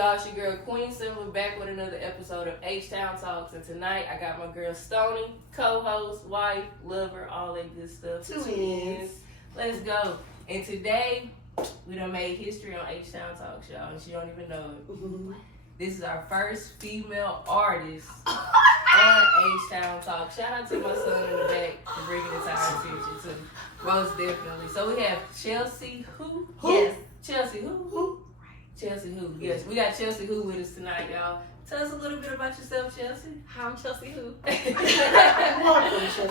y'all? It's your girl Queen Silver back with another episode of HTOWN TALKS. And tonight I got my girl Stoney, co-host, wife, lover, all that good stuff. Twins. Let's go. And today we done made history on HTOWN TALKS, y'all, and she don't even know it. Mm-hmm. This is our first female artist on HTOWN TALKS. Shout out to my son in the back for bringing it to our attention too. Most definitely. So we have Chelsea who? Yes. Chelsea who? Chelsea who? Yes, we got Chelsea who with us tonight, y'all. Tell us a little bit about yourself, Chelsea. Hi, I'm Chelsea who? Welcome, Chelsea.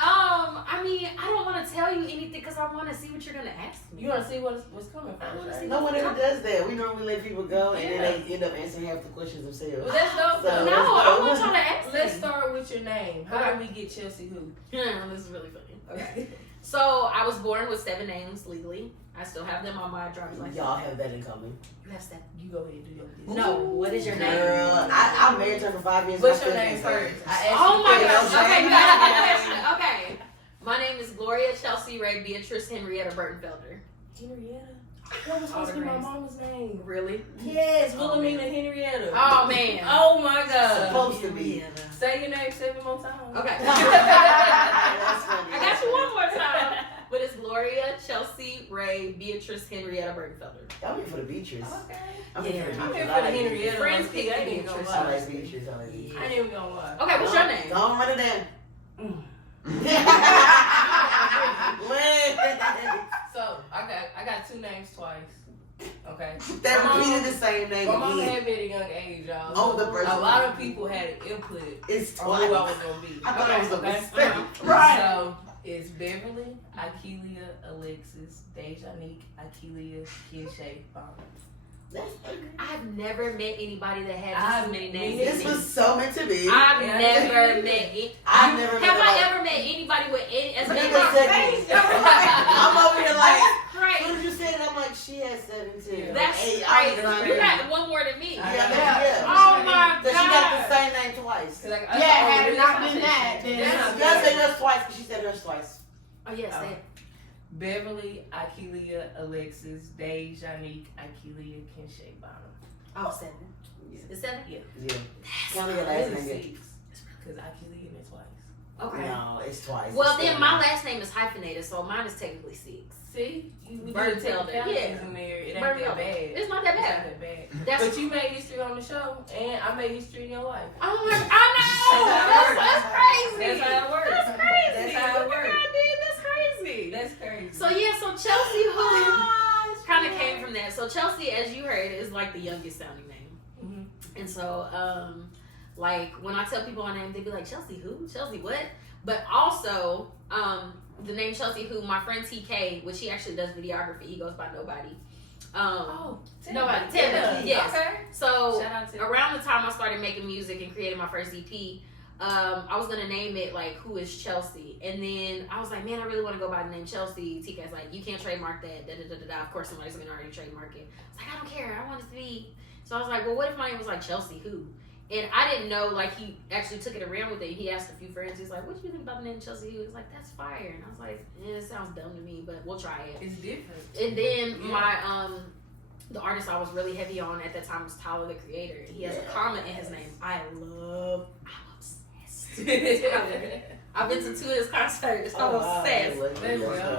I mean, I don't want to tell you anything because I want to see what you're going to ask me. You want to see what's coming from, right? No one ever does that. We normally let people go and then they end up answering half the questions themselves. Well, that's dope. So, No, I want y'all to ask me. Let's start with your name. How did we get Chelsea who? This is really funny. Okay. So, I was born with 7 names legally. I still have them on my driver's license. Y'all have that in common. You have 7. You go ahead and do your business. No, what is your name? Girl, I married her for 5 years. What's your name first? Oh my gosh. Okay, Okay, you got a question. Okay. My name is Gloria Chelsea Ray Beatrice Henrietta Burtonfelder. Henrietta? That was supposed to be my mama's name. Really? Yes, Wilhelmina Henrietta. Oh man. Oh my God. Supposed to be. Say your name 7 more times. Okay. That's funny. I got you one more time. But it's Gloria Chelsea Ray Beatrice Henrietta Burtonfelder. I'm here for the Beatrice. Okay. I'm here for the I'm Beatrice. here for the Henrietta. Friends pick. I ain't even gonna I lie. like Beatrice. I like Beatrice. I ain't even gonna lie. Okay, what's your name? Don't run it down. So I got 2 names twice. Okay. That repeated the same name My mom again. had me at a young age, y'all. Oh, the first a one. lot of people had an input It's on twice. who I was gonna be. I thought it was a Okay? mistake. Right. So it's Beverly, Akeelia, Alexis, Dejanique, Akeelia, Kinshay, I've never met anybody that had just as many names. This was so meant to be. I've never met it. I've never met Have I ever met anybody with as many Nigga said me. I'm over here like, That's as crazy. soon as you said it, I'm like, she has 7 too. That's Hey, crazy. I was You got one more than me. Yeah. Oh my So she got the god. same name twice. Had it not been that, then You said hers twice because she said hers twice. Oh yes, say it. Beverly, Akeelia, Alexis, Dejanique, Akeelia, Kinshay, Bonham. Oh, 7. It's 7? Yeah. Yeah. Count your last Really name. 6. Because Akeelia is twice. Okay. No, it's twice. Well, It's then 7. my last name is hyphenated, so mine is technically 6. See? We Burtonfelder, did technicalities yeah. in there. It ain't Burtonfelder. that bad. It's not that It's bad. not that bad. That's But you made history on the show, and I made history in your life. oh my! I know. That's crazy. That's how it works. That's crazy. That's how it Look what works. I did. That's crazy. That's crazy. So yeah, so Chelsea who kind of came from that. So Chelsea, as you heard, is like the youngest sounding name. Mm-hmm. And so, like when I tell people my name, they be like, Chelsea who? Chelsea what? But also, the name Chelsea who, my friend TK, which he actually does videography, he goes by Nobody. Nobody. Tim. Yes. Okay. So Shout out to around the time I started making music and creating my first EP, I was gonna name it like Who is Chelsea, and then I was like, man, I really want to go by the name Chelsea. TK's like, you can't trademark that. Da, da, da, da, da. Of course, somebody's gonna already trademark it. I was like, I don't care. I want it to be. So I was like, well, what if my name was like Chelsea Who? And I didn't know, like, he actually took it around with it. He asked a few friends. He's like, what do you think about the name Chelsea Who? He's like, that's fire. And I was like, it sounds dumb to me, but we'll try it. It's different. And then my the artist I was really heavy on at that time was Tyler the Creator. He has a comma in his name. I'm obsessed. I've been to 2 of his concerts. I'm obsessed.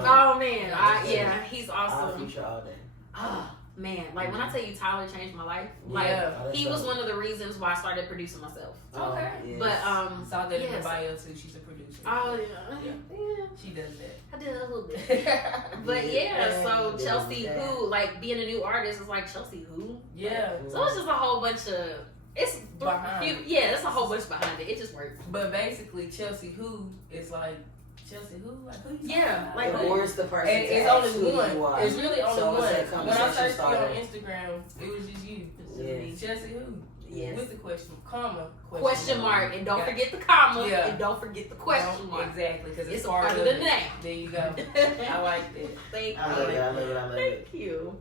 Oh man, he's awesome. Future all day. Oh man, like when I tell you Tyler changed my life, like Yeah. he was one of the reasons why I started producing myself. Okay. Yes. But Saw that in the yes. bio too. She's a producer. Oh yeah. She does that. I did a little bit. But yeah, so Chelsea Who, like being a new artist is like Chelsea Who. Yeah. So it's just a whole bunch of it's Behind. yeah, there's a whole bunch behind it. It just worked. But basically, Chelsea Who is like Chelsea Who? Like who? You Yeah, talking about? like Where's the person? And to it's ask only who you one. are? It's really only So one. it's that When I conversation searched you on starter. Instagram, it was just you. Yes. Chelsea Who? Yes. With the question, comma, Question mark, and don't Got it. forget the comma, Yeah. and don't forget the question No, mark. Exactly, because It's it's a part part of of the it. name. There you go. I like that. Thank I you. love it. I love it. I love it. Thank you.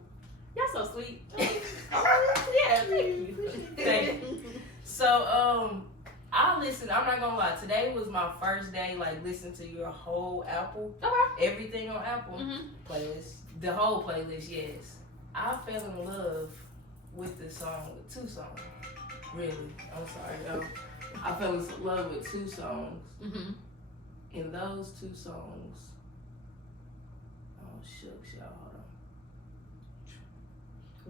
Y'all so sweet. Yeah, thank you. Thank So, I listened. I'm not gonna lie. Today was my first day, like, listening to your whole Apple, Okay. everything on Apple Mm-hmm. playlist, the whole playlist. Yes, I fell in love with the song, with 2 songs. Really, I'm sorry. I fell in love with 2 songs. Mm-hmm. In those 2 songs, oh shucks, y'all, hold on.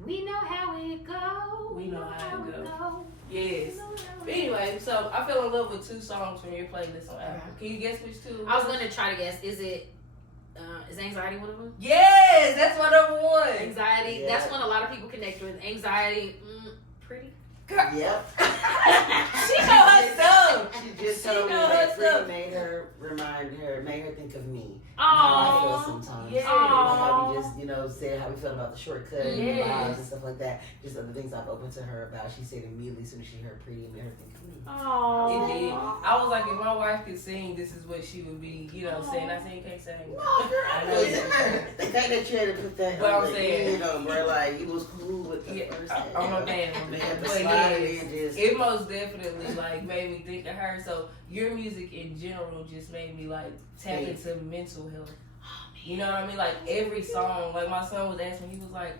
We know how it goes. We know how it goes. Yes. But anyway, so I fell in love with 2 songs from your playlist on Apple. Can you guess which 2? I was gonna try to guess. Is Anxiety one of them? Yes, that's my number 1. Anxiety. Yeah. That's one a lot of people connect with. Anxiety. Pretty. Girl. Yep. She know her stuff. She just She told me know her that stuff. made her think of me. Aww. How I feel sometimes. Yes. How we just, said how we felt about the shortcut and Yes. vibes and stuff like that. Just other things I've opened to her about. She said immediately as soon as she heard Pretty, it made her think of me. Aww. It did. I was like, if my wife could sing, this is what she would be, saying. I said, you can't sing. No, girl, I know that. The fact that you had to put that But on I'm the saying- end, bro, like, you was cool with the Yeah, first I'm a man. The But slide yes, in just... it most definitely made me think of her. So your music in general just made me tap into mental health. You know what I mean? Like every song, like my son was asking me, he was like,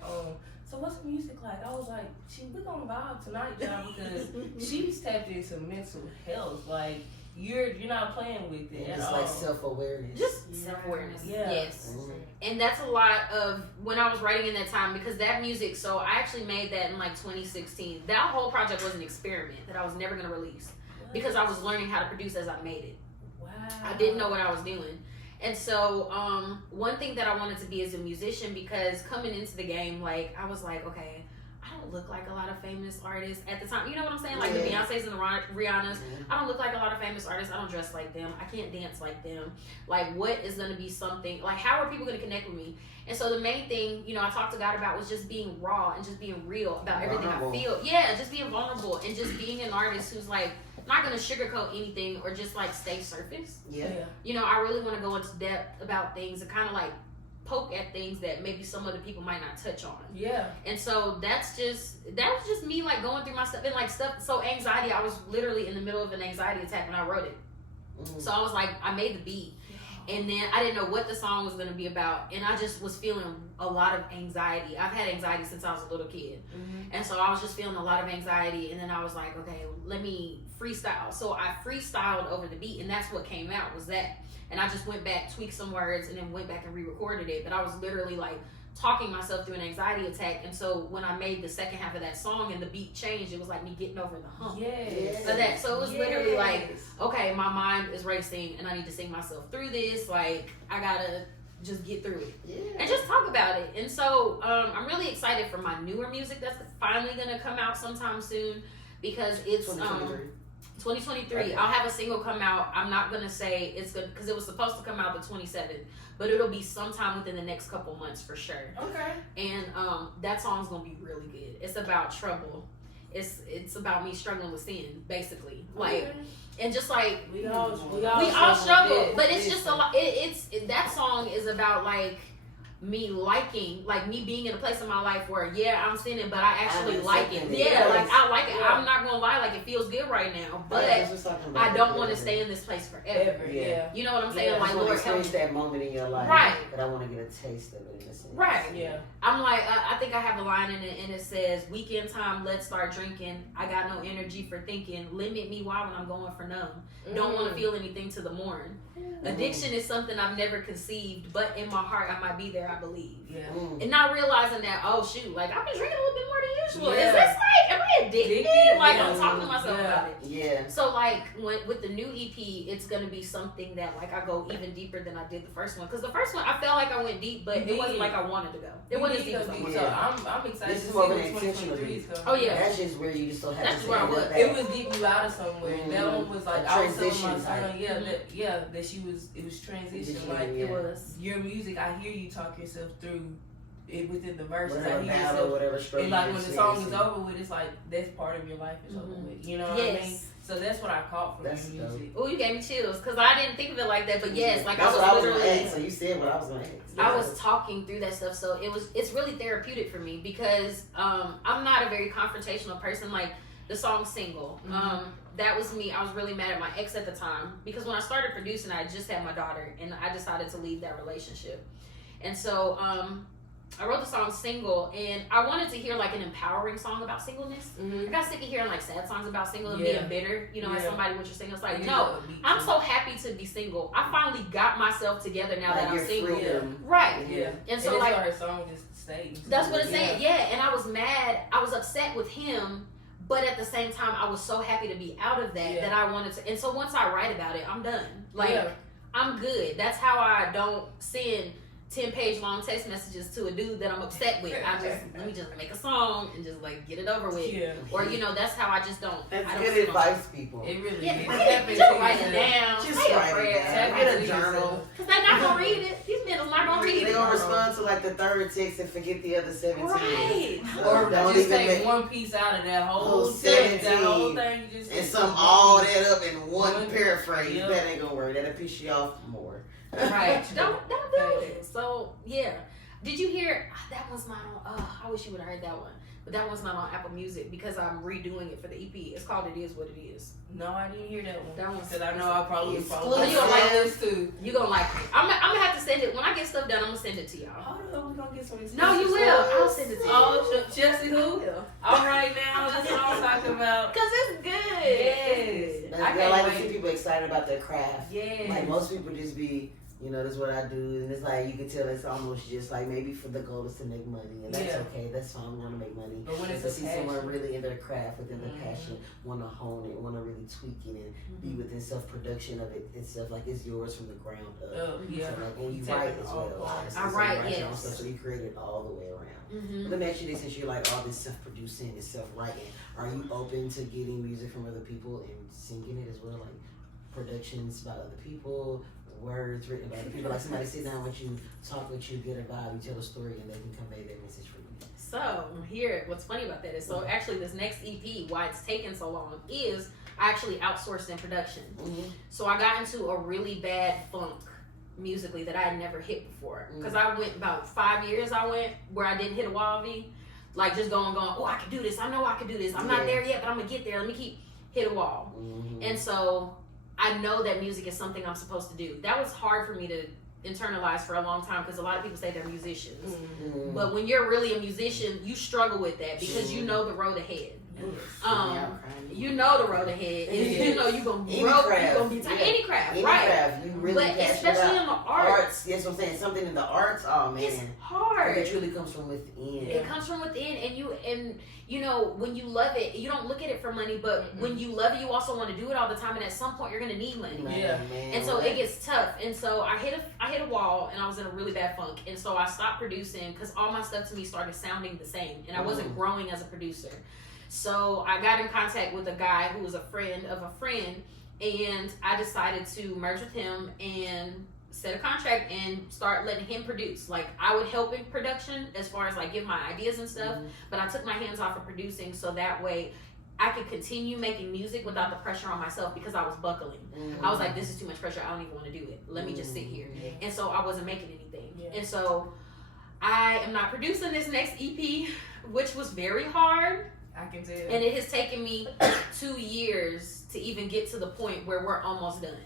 so what's the music like? I was like, we're gonna vibe tonight, y'all, because she's tapped into mental health. Like you're not playing with it at It's all. like self-awareness. Just self-awareness. Yeah. Yes. Mhm. And that's a lot of when I was writing in that time, because that music, so I actually made that in 2016. That whole project was an experiment that I was never going to release because I was learning how to produce as I made it. Wow. I didn't know what I was doing. And so one ththing that I wanted to be as a musician, because coming into the game, I was like, okay, I don't look like a lot of famous artists at the time. You know what I'm saying? Like the Beyonce's and the Rihanna's. I don't look like a lot of famous artists. I don't dress like them. I can't dance like them. What is going to be something, how are people going to connect with me? And so the main thing, I talked to God about was just being raw and just being real about everything I feel. Yeah, just being vulnerable and just being an artist who's not going to sugarcoat anything or just stay surface. Yeah. I really want to go into depth about things and kind of poke at things that maybe some other people might not touch on. Yeah. And so that was just me going through my stuff and stuff. So anxiety, I was literally in the middle of an anxiety attack when I wrote it. Mm-hmm. So I was I made the beat. And then I didn't know what the song was going to be about. And I just was feeling a lot of anxiety. I've had anxiety since I was a little kid. Mm-hmm. And so I was just feeling a lot of anxiety. And then I was like, okay, let me freestyle. So I freestyled over the beat. And that's what came out was that. And I just went back, tweaked some words, and then went back and re-recorded it. But I was literally talking myself through an anxiety attack. And so when I made the second half of that song and the beat changed, it was me getting over the hump. Yes. So it was literally okay, my mind is racing and I need to sing myself through this. I gotta just get through it. Yeah. And just talk about it. And so I'm really excited for my newer music that's finally gonna come out sometime soon, because it's 2023. Okay. I'll have a single come out. I'm not gonna say it's good because it was supposed to come out the 27th, but it'll be sometime within the next couple months for sure. Okay. And that song's gonna be really good. It's about trouble. It's about me struggling with sin, basically. And just we all struggle, but it's just a lot. That song is about me liking, me being in a place in my life where I'm sinning, but I actually like it. I like it. Yeah. I'm not gonna lie, it feels good right now, but I don't want to stay in this place forever. Yeah. You know what I'm saying? Yeah, Lord, help me. that moment in your life, Right. But I want to get a taste of it in a sense. Right. Yeah. I'm I think I have a line in it, and it says, "Weekend time, let's start drinking. I got no energy for thinking. Limit me why when I'm going for numb. Don't want to feel anything to the morn. Addiction is something I've never conceived, but in my heart I might be there, I believe." Yeah. And not realizing that, oh shoot, I've been drinking a little bit more than usual. Yeah. Is this am I addicted? Yeah. I'm talking to myself about it. Yeah. So with the new EP, it's gonna be something that I go even deeper than I did the first one. Because the first one I felt like I went deep, but it wasn't like I wanted to go. It wasn't as deep as I wanted. So I'm excited This to is see more of what an intentional 2023 is coming. Oh, yeah. That's just where you just don't have That's to where I stand was. up It at. was getting you out of somewhere. That one was I was telling my Transition son, type. that it was transition. Yeah. It was. Your music, I hear you talk yourself through it within the verses. Whatever I hear battle, yourself. whatever struggle. And when the song is over with, it's that's part of your life is over with. You know what I mean? So that's what I caught from That's your music. Oh, you gave me chills because I didn't think of it like that. But yes, That's I was what literally. gonna ask. So you said what I was gonna ask. I was talking through that stuff, so it's really therapeutic for me because I'm not a very confrontational person. The song Single, that was me. I was really mad at my ex at the time because when I started producing, I just had my daughter and I decided to leave that relationship. And so I wrote the song Single, and I wanted to hear like an empowering song about singleness. I got sick of hearing like sad songs about single and being bitter, you know, as somebody with your single. It's like, no, I'm so happy to be single. I finally got myself together now that I'm single. Freedom. Right. Yeah. And so like our song just stays. that's what it's saying. Yeah. And I was mad. I was upset with him, but at the same time, I was so happy to be out of that that I wanted to. And so once I write about it, I'm done. Like I'm good. That's how I don't send 10-page long text messages to a dude that I'm upset with. Let me just make a song and just like get it over with. Or you know, that's how I just don't. That's I don't good advice, people. It really Yeah, is. just write it down. Just Say a write prayer. it down. Get a journal. Cause they're not gonna read it. These men are not gonna read They it. gonna respond to like the third text and forget the other 17. Right. Or don't just even take make one piece out of that whole whole thing. 17 That whole thing you just and sum all that up in one paraphrase. That ain't gonna work. That'll piss you off more. Right. Don't do it. So yeah. Did you hear that one's not on I wish you would have heard that one. But that one's not on Apple Music because I'm redoing it for the EP. It's called It Is What It Is. No, I didn't hear that one. That one's because I know I probably you gonna like this too. You gonna like it. I'm gonna have to send it when I get stuff done. I'm gonna send it to y'all. Hold on, we gonna get some. No, you will. I'll send it to you. Oh, Chelsea, who? All right now, that's what I'm talking about. Cause it's good. Yes, I like to see people excited about their craft. Yes. Like most people just be, you know, that's what I do, and it's like you can tell it's almost just like maybe for the goal is to make money, and that's okay. That's fine. We want to make money. But when it's to a see passion. someone really in their craft, within their passion, want to hone it, want to really tweak it, and be within self-production of it itself. Like it's yours from the ground up. So, like, and you write as well. I write, your own yes. stuff, so you create it all the way around. Let me ask you this: since you're like all this self-producing and self-writing, are you open to getting music from other people and singing it as well, like productions by other people? Words written by other people, like somebody sit down with you, talk with you, get a vibe, you tell a story, and they can convey their message for you. So here, what's funny about that is, so actually this next EP, why it's taken so long, is I actually outsourced in production. So I got into a really bad funk musically that I had never hit before. Because I went about 5 years, I went where I didn't hit a wall V, like just going, oh, I can do this. I know I can do this. I'm not there yet, but I'm gonna get there. Let me keep hit a wall. And so I know that music is something I'm supposed to do. That was hard for me to internalize for a long time because a lot of people say they're musicians. But when you're really a musician, you struggle with that because you know the road ahead. You know the road ahead is, you know, you're going to grow, you're going to be tight. Any craft, right? Craft, you really but especially in the arts. That's what I'm saying. Something in the arts, oh man. It's hard. It truly comes from within. It comes from within, and you know, when you love it, you don't look at it for money, but when you love it, you also want to do it all the time, and at some point you're going to need money. And so it gets tough. And so I hit a wall, and I was in a really bad funk. And so I stopped producing because all my stuff to me started sounding the same, and I wasn't growing as a producer. So I got in contact with a guy who was a friend of a friend, and I decided to merge with him and set a contract and start letting him produce. Like I would help in production as far as like give my ideas and stuff, but I took my hands off of producing so that way I could continue making music without the pressure on myself because I was buckling. I was like, this is too much pressure. I don't even want to do it. Let me just sit here. And so I wasn't making anything. And so I am not producing this next EP, which was very hard. I can tell. And it has taken me 2 years to even get to the point where we're almost done.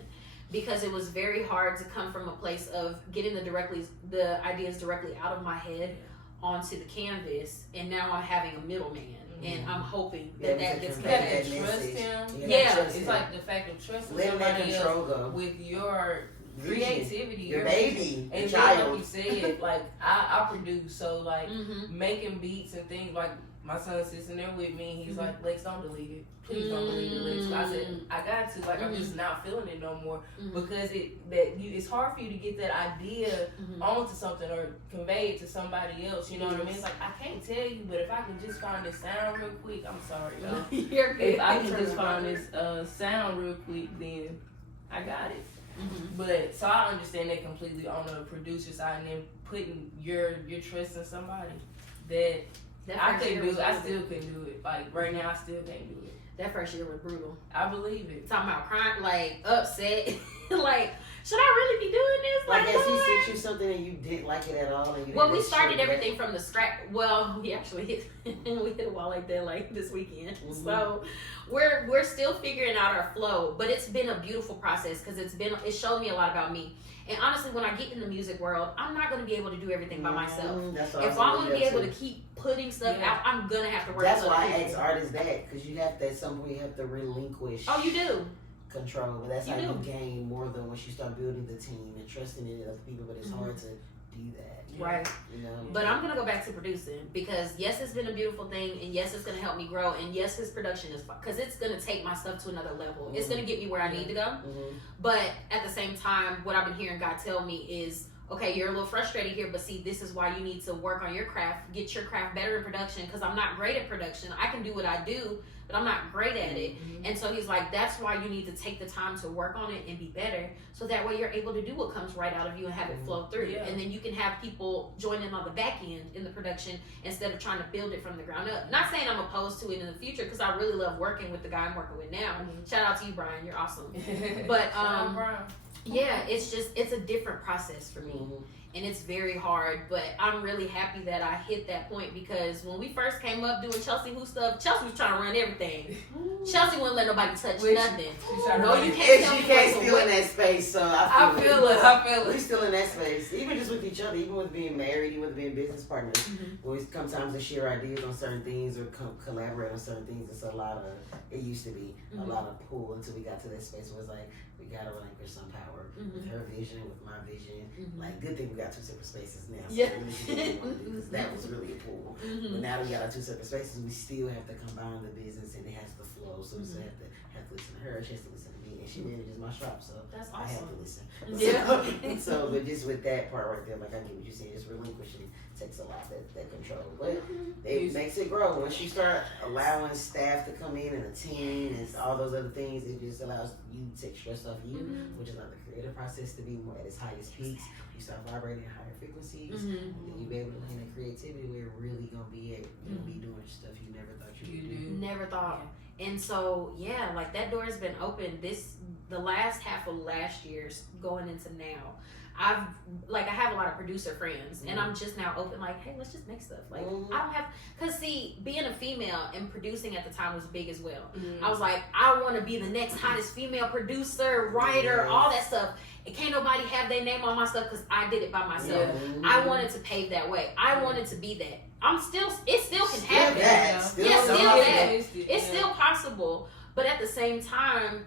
Because it was very hard to come from a place of getting the ideas directly out of my head onto the canvas, and now I'm having a middleman, and I'm hoping that gets connected. connected. Trust him. It's like the fact of trusting letting that somebody control else go. with your creativity, your baby, and your then, child. like you said, like I produce, so like making beats and things like. My son sits in there with me and he's like, Lex, don't delete it. Please don't delete it, Lex. I said, I got to. Like, I'm just not feeling it no more. Because it's hard for you to get that idea onto something or convey it to somebody else. You know what I mean? It's like, I can't tell you, but if I can just find this sound real quick, I'm sorry, y'all. You're good. If I can just find this sound real quick, then I got it. But, so I understand that completely on the producer side and then putting your trust in somebody that I couldn't do it. I still couldn't do it. Like right now, I still can't do it. That first year was brutal. I believe it. Talking about crying, like upset, like should I really be doing this? Like, Like, has he sent you something and you didn't like it at all? And you well, had we to started share it? everything from the scratch. Well, we actually hit a wall like that like this weekend. Mhm. So we're still figuring out our flow, but it's been a beautiful process because it showed me a lot about me. And honestly, when I get in the music world, I'm not going to be able to do everything by myself. That's what If I I'm was going to be able too. to keep putting stuff Yeah. out, I'm going to have to work That's with why other I ask people. artists that, because you have to, at some point you have to relinquish Oh, you do. control. But that's You how you do. gain more than once you start building the team and trusting in other people. But it's Mhm. hard to do that. Right. You know. But I'm gonna go back to producing because yes, it's been a beautiful thing, and yes, it's gonna help me grow, and yes, his production is because it's gonna take my stuff to another level. It's gonna get me where I need to go. Mhm. But at the same time, what I've been hearing God tell me is, okay, you're a little frustrated here, but see, this is why you need to work on your craft, get your craft better in production. Because I'm not great at production. I can do what I do, but I'm not great at it. Mhm. And so he's like, that's why you need to take the time to work on it and be better, so that way you're able to do what comes right out of you and have it flow through. Yeah. And then you can have people join in on the back end in the production instead of trying to build it from the ground up. Not saying I'm opposed to it in the future, because I really love working with the guy I'm working with now. Mhm. Shout out to you, Brian. You're awesome. But yeah, it's a different process for me. Mhm. And it's very hard, but I'm really happy that I hit that point, because when we first came up doing Chelsea Who stuff, Chelsea was trying to run everything. Chelsea wouldn't let nobody touch Which- nothing. She's trying to No, run you it. can't tell And me she can't what's still what. in that space, so I feel it. I feel We're it. still in that space, even just with each other, even with being married, even with being business partners. Mhm. When we come times to share ideas on certain things or collaborate on certain things, it's a lot of. It used to be Mhm. a lot of pull until we got to that space where it's like we gotta relinquish some power with her vision, with my vision. Mhm. Like, good thing we got two separate spaces now. So Yeah. we really can do one, because that was really a pull. But Mhm. now that we got our two separate spaces, we still have to combine the business and it has to flow. So we still have to listen to her, she has to listen to me, and she manages my shop, so That's I have to awesome. listen. Yeah. So, but just with that part right there, like I get what you're saying, just relinquishing takes a lot that control. But it makes it grow. Once you start allowing staff to come in and a team and all those other things, it just allows you to take stress off you, which is like the creative process to be more at its highest peaks. You start vibrating at higher frequencies, Mhm. and then you be able to land that creativity where you're really gonna be able to be doing stuff you never thought you could do. Never thought. And so yeah, like that door has been open the last half of last year's going into now. I have a lot of producer friends, and I'm just now open, like, hey, let's just make stuff. Like, I don't have, cause see, being a female and producing at the time was big as well. I was like, I want to be the next hottest female producer, writer, all that stuff. And can't nobody have their name on my stuff because I did it by myself. I wanted to pave that way. I wanted to be that. It still can happen. It's still possible. But at the same time,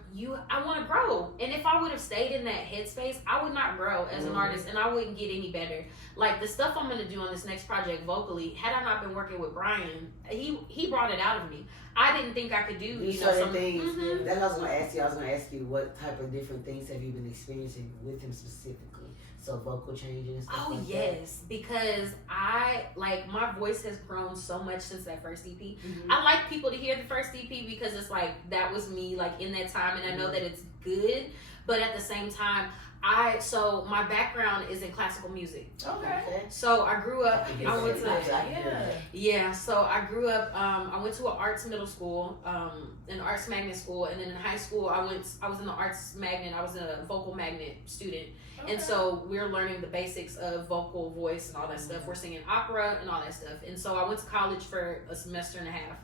I want to grow. And if I would have stayed in that headspace, I would not grow as an artist, and I wouldn't get any better. Like the stuff I'm going to do on this next project vocally, had I not been working with Brian, he brought it out of me. I didn't think I could do certain things. Mhm. That's what I was going to ask you. I was going to ask you what type of different things have you been experiencing with him specifically? So vocal changing and stuff like yes, because my voice has grown so much since that first EP. Mm-hmm. I like people to hear the first EP because it's like that was me like in that time, and I know that it's good, but at the same time, so my background is in classical music. Okay. So I grew up. I went to So I grew up. I went to an arts middle school, an arts magnet school, and then in high school I was in the arts magnet. I was a vocal magnet student. And so we're learning the basics of vocal, voice, and all that stuff. We're singing opera and all that stuff. And so I went to college for a semester and a half,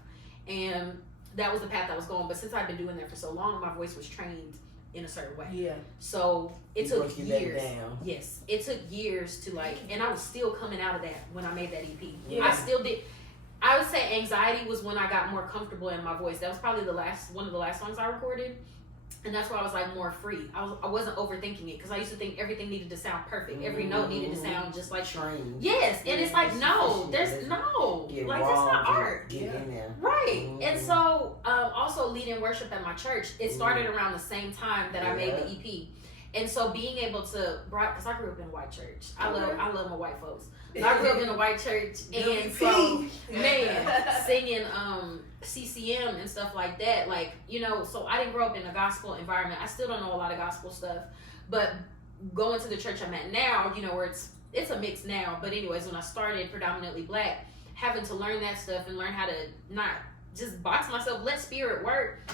and that was the path I was going. But since I've been doing that for so long, my voice was trained in a certain way. Yeah. So it took years. Down. Yes, it took years to and I was still coming out of that when I made that EP. Yeah. I still did. I would say anxiety was when I got more comfortable in my voice. That was probably one of the last songs I recorded. And that's why I was like more free. I wasn't overthinking it because I used to think everything needed to sound perfect. Every note needed to sound just like trained. Yes, and it's like there's no like that's not art. Get in there. Right. And so also leading worship at my church, it started around the same time that I made the EP. And so being able to, because I grew up in a white church. I love my white folks. I grew up in a white church, and so singing CCM and stuff like that. Like, so I didn't grow up in a gospel environment. I still don't know a lot of gospel stuff, but going to the church I'm at now, where it's a mix now. But anyways, when I started predominantly black, having to learn that stuff and learn how to not just box myself, let spirit work.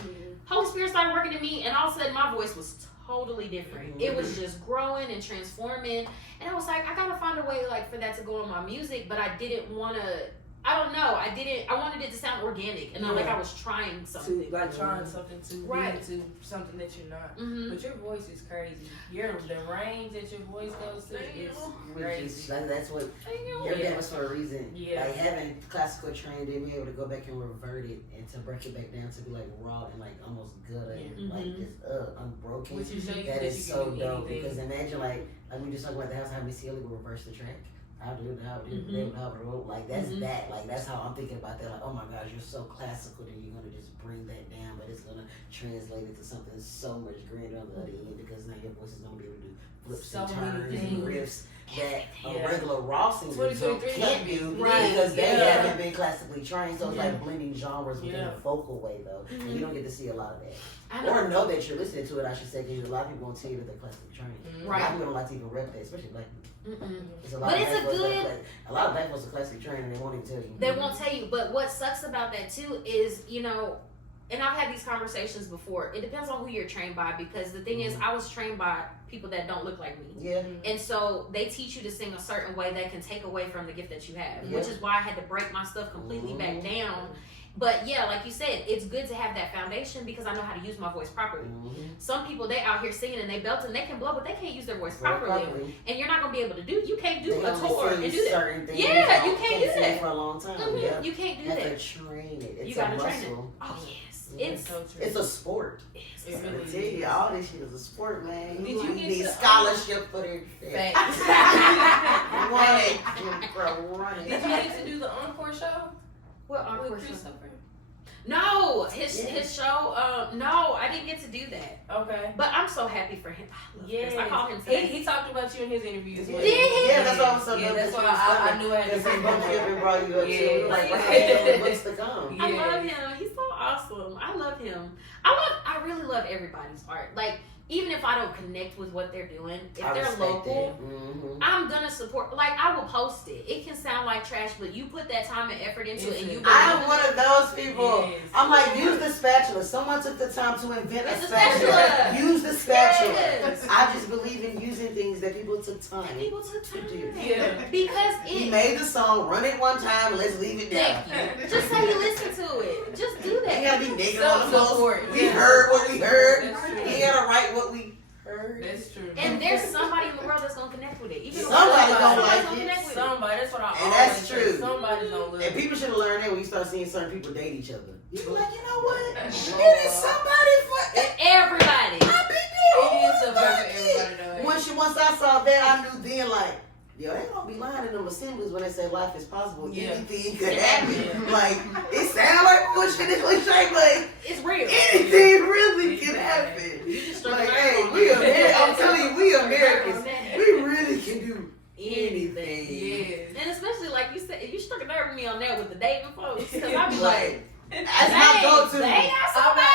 Holy Spirit started working in me, and all of a sudden my voice was totally different. It was just growing and transforming, and I was like, I gotta find a way like for that to go in my music, but I didn't want to. I don't know. I wanted it to sound organic, and not like I was trying something. Trying something to be into something that you're not. But your voice is crazy. The range that your voice goes to is crazy. That's what you're famous for a reason. Yeah. Like having classical training, then be able to go back and revert it and to break it back down to be like raw and like almost good, like just unbroken. That is so dope. Because imagine like we just talking about the house, how Miss Healy will reverse the track. Like that's that. Like that's how I'm thinking about that. Like, oh my gosh, you're so classical that you're gonna just bring that down, but it's gonna translate into something so much grander on the other end because now your voice is gonna be able to do flips and turns and riffs that a regular raw singer can't do because they haven't been classically trained. So it's like blending genres within a vocal way though, and you don't get to see a lot of that. Or know that you're listening to it, I should say, because a lot of people won't tell you that they're classically trained. A lot of people don't like to even rep that, especially black people. But it's a good. A lot of black folks are classically trained and they won't even tell you. They won't tell you. But what sucks about that too is, you know, and I've had these conversations before. It depends on who you're trained by, because the thing is, I was trained by people that don't look like me. Yeah. And so they teach you to sing a certain way that can take away from the gift that you have, which is why I had to break my stuff completely back down. But yeah, like you said, it's good to have that foundation because I know how to use my voice properly. Some people, they out here singing and they belt and they can blow, but they can't use their voice properly. And you're not going to be able to do, you can't do a tour and do that. Yeah, you can't do that. For a long time. You can't do that. You have to train it. It's you got to train it. muscle. Oh, yes. It's a sport. It's I tell you, all this shit is a sport, man. Did you need scholarship for their shit. Run it. Did you get to do the encore show? What encore show? No, his show. No, I didn't get to do that. Okay, but I'm so happy for him. I called him today. He talked about you in his interviews. Did he? Yeah, that's why I was so that's why I knew I had to see bumped you up and brought you up too. Like, what's to come? I love him. He's so awesome. I love him. I really love everybody's art. Like, even if I don't connect with what they're doing, if they're local, I'm gonna support. Like, I will post it. It can sound like trash, but you put that time and effort into it, and you. I'm one of those people. Yes. I'm like, use the spatula. Someone took the time to invent a spatula. Use the spatula. Yes. I just believe in using things that people took time. To do. Yeah. Because he made the song. Run it one time. And let's leave it down. Thank you. Just say you listen to it. Just do that. You gotta be negative on the post. We heard what we heard. You gotta write what we heard. That's true. And there's somebody in the world that's gonna connect with it. Even somebody gonna like it. Somebody. That's what I always And that's true. say. Somebody's gonna look. And people should have learned that when you start seeing certain people date each other. You be like, you know what? It is somebody for everybody. It is somebody for everybody. Once I saw that, I knew then like, yo, they don't be lying in them assemblies when they say life is possible. Yeah. Anything could happen. Yeah. Like, it sounds like bullshit, it's cliche, but it's real. Anything really can happen. Like, hey, we Americans. I'm telling you, we Americans. We really can do anything. Yes. And especially, like you said, you struck a nerve with me on that with the dating folks. Because I be like, that's my go-to. They got somebody.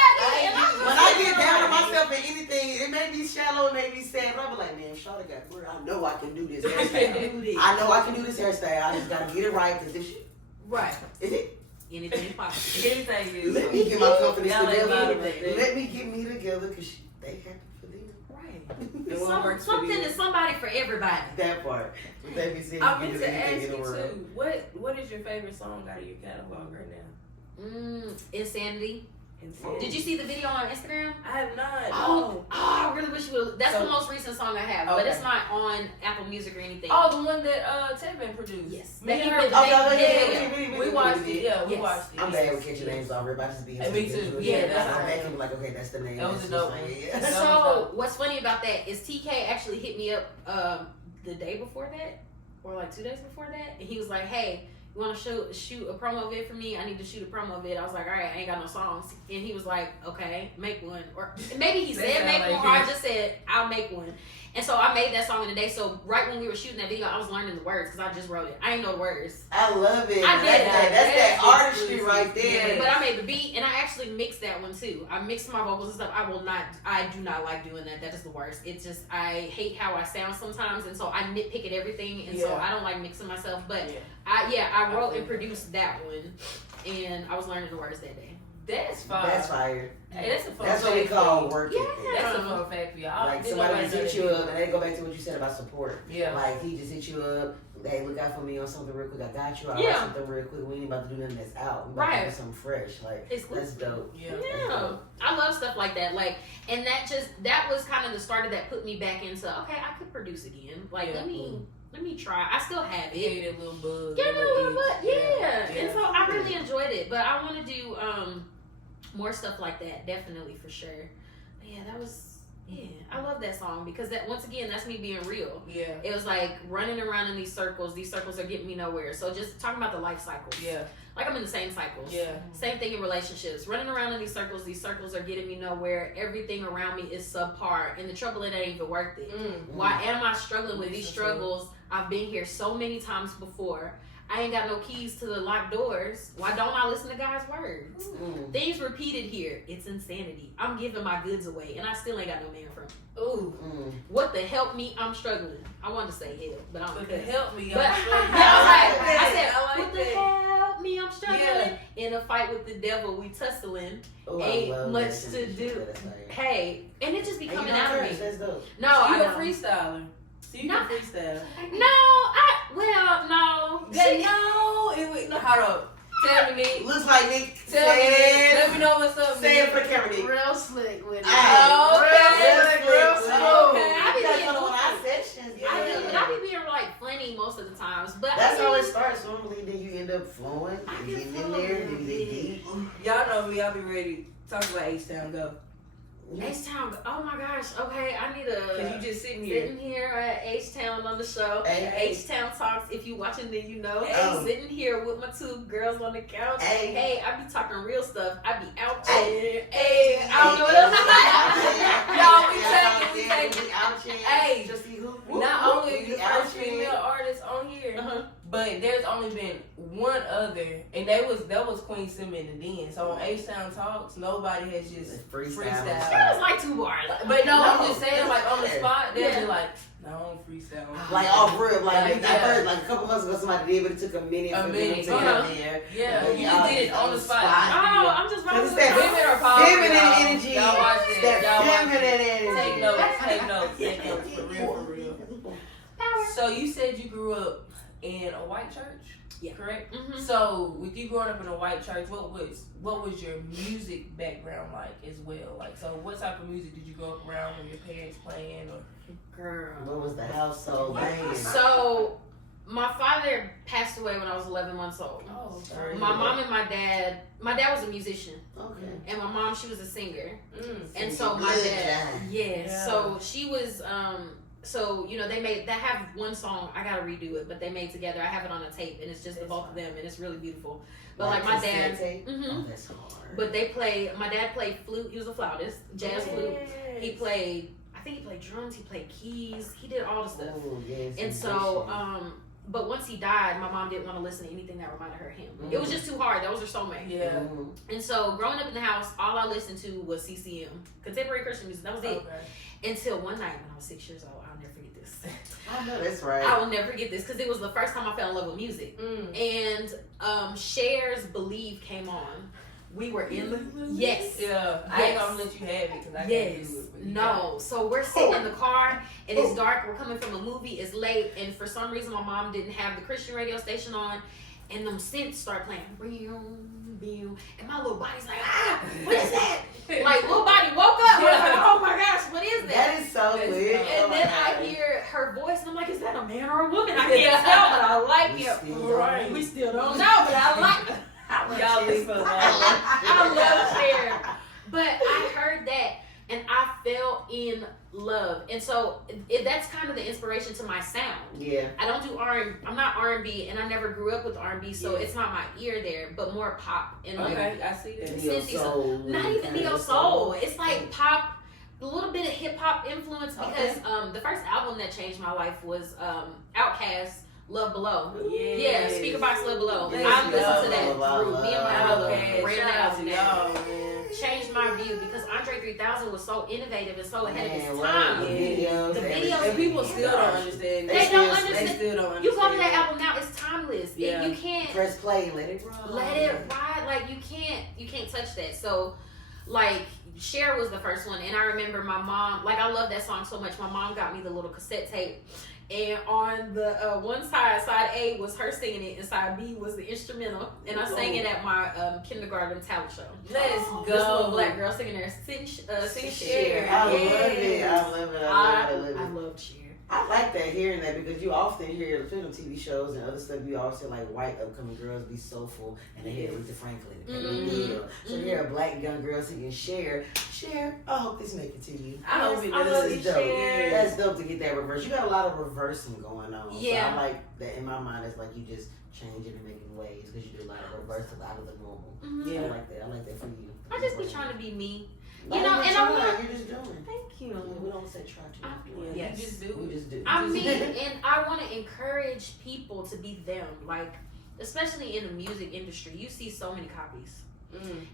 When I get down on myself in anything, it may be shallow, it may be sad, but I be like, man, Shawty got word. I know I can do this hairstyle. I know I can do this hairstyle. I just gotta get it right because this shit. Right. Is it? Anything is possible. Anything is. Let me get my confidence together. Let me get me together because they happen for them. Right. Something is somebody for everybody. That part. Let me see. I meant to ask you too. What is your favorite song out of your catalog right now? Insanity. Did you see the video on Instagram? I have not. Oh, I really wish you would. That's the most recent song I have, but it's not on Apple Music or anything. Oh, the one that Tevin produced. Yes. We watched it. Yeah, we watched it. I'm bad with catching names off. Everybody just being me too. Yeah, that's I'm like, okay, that's the name. That was a dope one. So what's funny about that is TK actually hit me up the day before that, or like 2 days before that, and he was like, "Hey, you want to shoot a promo vid for me? I need to shoot a promo vid." I was like, all right, I ain't got no songs. And he was like, okay, make one. Or maybe he said make one, or I just said, I'll make one. And so I made that song in a day. So right when we were shooting that video, I was learning the words because I just wrote it. I ain't know the words. I love it. I did That's that artistry right there. But I made the beat, and I actually mix that one too. I mix my vocals and stuff. I do not like doing that. That is the worst. It's just, I hate how I sound sometimes, and so I nitpick at everything, and so I don't like mixing myself. But I wrote and produced that one, and I was learning the words that day. That's fire. That's fire. Hey, that's a fun That's fact. what we call work ethic. That's a fun fact for y'all. Like somebody just hit you up, and they go back to what you said about support. Yeah. Like he just hit you up. Hey, look out for me on something real quick. I got you. I Yeah. got something real quick. We ain't about to do nothing that's out. We about to do something fresh. Like that's dope. Yeah. Yeah, I love stuff like that. Like, and that was kind of the starter that put me back into, okay, I could produce again. Like, let me try. I still have it. Get a little buzz. Get a little buzz. Yeah. Yeah. And so I really enjoyed it. But I want to do more stuff like that, definitely, for sure. But yeah, that was. Yeah, I love that song because that, once again, that's me being real. Yeah. It was like running around in these circles are getting me nowhere. So just talking about the life cycles. Yeah. Like I'm in the same cycles. Yeah. Same thing in relationships. Running around in these circles are getting me nowhere. Everything around me is subpar. And the trouble, it ain't even worth it. Why am I struggling with these struggles? I've been here so many times before. I ain't got no keys to the locked doors. Why don't I listen to God's words? Things repeated here. It's insanity. I'm giving my goods away, and I still ain't got no man from it. Ooh. What the help me? I'm struggling. I wanted to say help, but I'm. But the help me, But I'm struggling. I said, I like what the that. help me? I'm struggling. In a fight with the devil, we tussling. Ain't much to do. Hey, and it just be coming out of me. No, So I you a don't. freestyler. So you can freestyle. No. Hold up. Tell me, Nick. Looks like Nick. Tell me, Nick. Let me know what's up, Say it Nick. for the camera, Nick. Real slick with it. Real slick. I be You being got one of our goofy. sessions. I do, but I be being like funny most of the times. But That's I mean, how it starts normally. Then you end up flowing, and getting in there, then you get deep. Y'all know me. I'll be ready. Talk about HTOWN. Go. H-Town. Oh my gosh. Okay, I need a. Cause you just sitting here. Sitting here at H-Town on the show. Hey. H-Town Talks. If you watching, then you know. Hey. Sitting here with my two girls on the couch. Hey. Hey, I be talking real stuff. I be out Hey. there. Hey, I don't know what else. Y'all, we taking. Hey, just see who. Not only are you the first female artist on here, But there's only been one other, and that was Queen Simon and Den. So on HTOWN Talks, nobody has just freestyle. That was like 2 bars. But no, I'm just No, saying, like on the that's spot, they'll Yeah. be like, no, I don't freestyle. Like off rip, like Like, I heard like a couple months ago somebody did, but it took a minute for them to get there. Yeah, Like, you just did it on the spot. Oh, I'm just Cause rocking it's with that it. Women are powerful. feminine y'all. energy. Y'all watch that. Y'all watch Feminine it. energy. Take notes, for real. So you said you grew up in a white church, Yeah. correct? Mm-hmm. So with you growing up in a white church, what was your music background like as well? Like, so what type of music did you grow up around? Were your parents playing or? Girl. What was the household banging? So, my father passed away when I was 11 months old. Oh, sorry. My mom and my dad was a musician, Okay. and my mom, she was a singer. Mm. And so my dad, yeah. So she was, so you know they have one song. I gotta redo it, but they made together. I have it on a tape, and it's just the both of them, and it's really beautiful. But like my dad, Oh, that's hard. but my dad played flute. He was a flautist, jazz flute. He played, I think he played drums. He played keys. He did all the stuff. Oh, yes, And so, but once he died, my mom didn't want to listen to anything that reminded her of him. It was just too hard. That was her soulmate. Yeah. And so, growing up in the house, all I listened to was CCM, contemporary Christian music. That was it. Okay. Until one night when I was 6 years old, I'll never forget this. I know that's right. I will never forget this because it was the first time I fell in love with music. And Cher's Believe came on. We were in the yes. Yeah. I ain't gonna let you have it because I can't do it. But No. So we're sitting in the car and it's dark. We're coming from a movie. It's late, and for some reason my mom didn't have the Christian radio station on, and them synths start playing. And my little body's like, what is that? Like, little body woke up. I was like, oh my gosh, what is that? That is so weird. And then I hear her voice, and I'm like, is that a man or a woman? I can't tell, but I like it. We still don't know, but I like it. Y'all leave her alone. I love Cher. But I heard that, and I fell in love. And so that's kind of the inspiration to my sound. Yeah. I don't do R&B. I'm not R&B, and I never grew up with R&B, so it's not my ear there, but more pop and like I see that. Neo soul. not even neo soul. It's like pop, a little bit of hip hop influence because the first album that changed my life was Outkast. Love Below. Yeah, Speaker Box Love Below. I listened to that through me and my brother. Ran that out. 2000 was so innovative and so ahead of its Man, time. the videos, The everything. videos- And people still don't understand. They don't understand. They still don't understand. You go to that album now, it's timeless. Yeah. You can't Press play and let it roll. let it ride. Like you can't touch that. So like Cher was the first one, and I remember my mom, like I love that song so much. My mom got me the little cassette tape, and on the one side A was her singing it, and side B was the instrumental, and I sang it at my kindergarten talent show. Let's This little go. black girl singing there, sing Cher. Cher. I love it. I love it. I love Cher. I like that, hearing that, because you often hear film TV shows and other stuff. You always hear like white upcoming girls be soulful, and they hear Aretha Franklin and Patti LaBelle. So you hear a black young girl singing Cher. I hope this make it to you. I hope it I does. love This you, is dope. Cher. That's dope to get that reverse. You got a lot of reversing going on. Yeah. So I like that. In my mind, it's like you just changing and making waves because you do a lot of reversal out of the normal. Mhm. Yeah. I like that. I like that for you. I just be trying to be me. Not You know, even and I trying, want. you're just doing. Thank you. Yeah, we don't say try to. Yeah, Yes. you just do. We just do. I mean, and I want to encourage people to be them. Like, especially in the music industry, you see so many copies,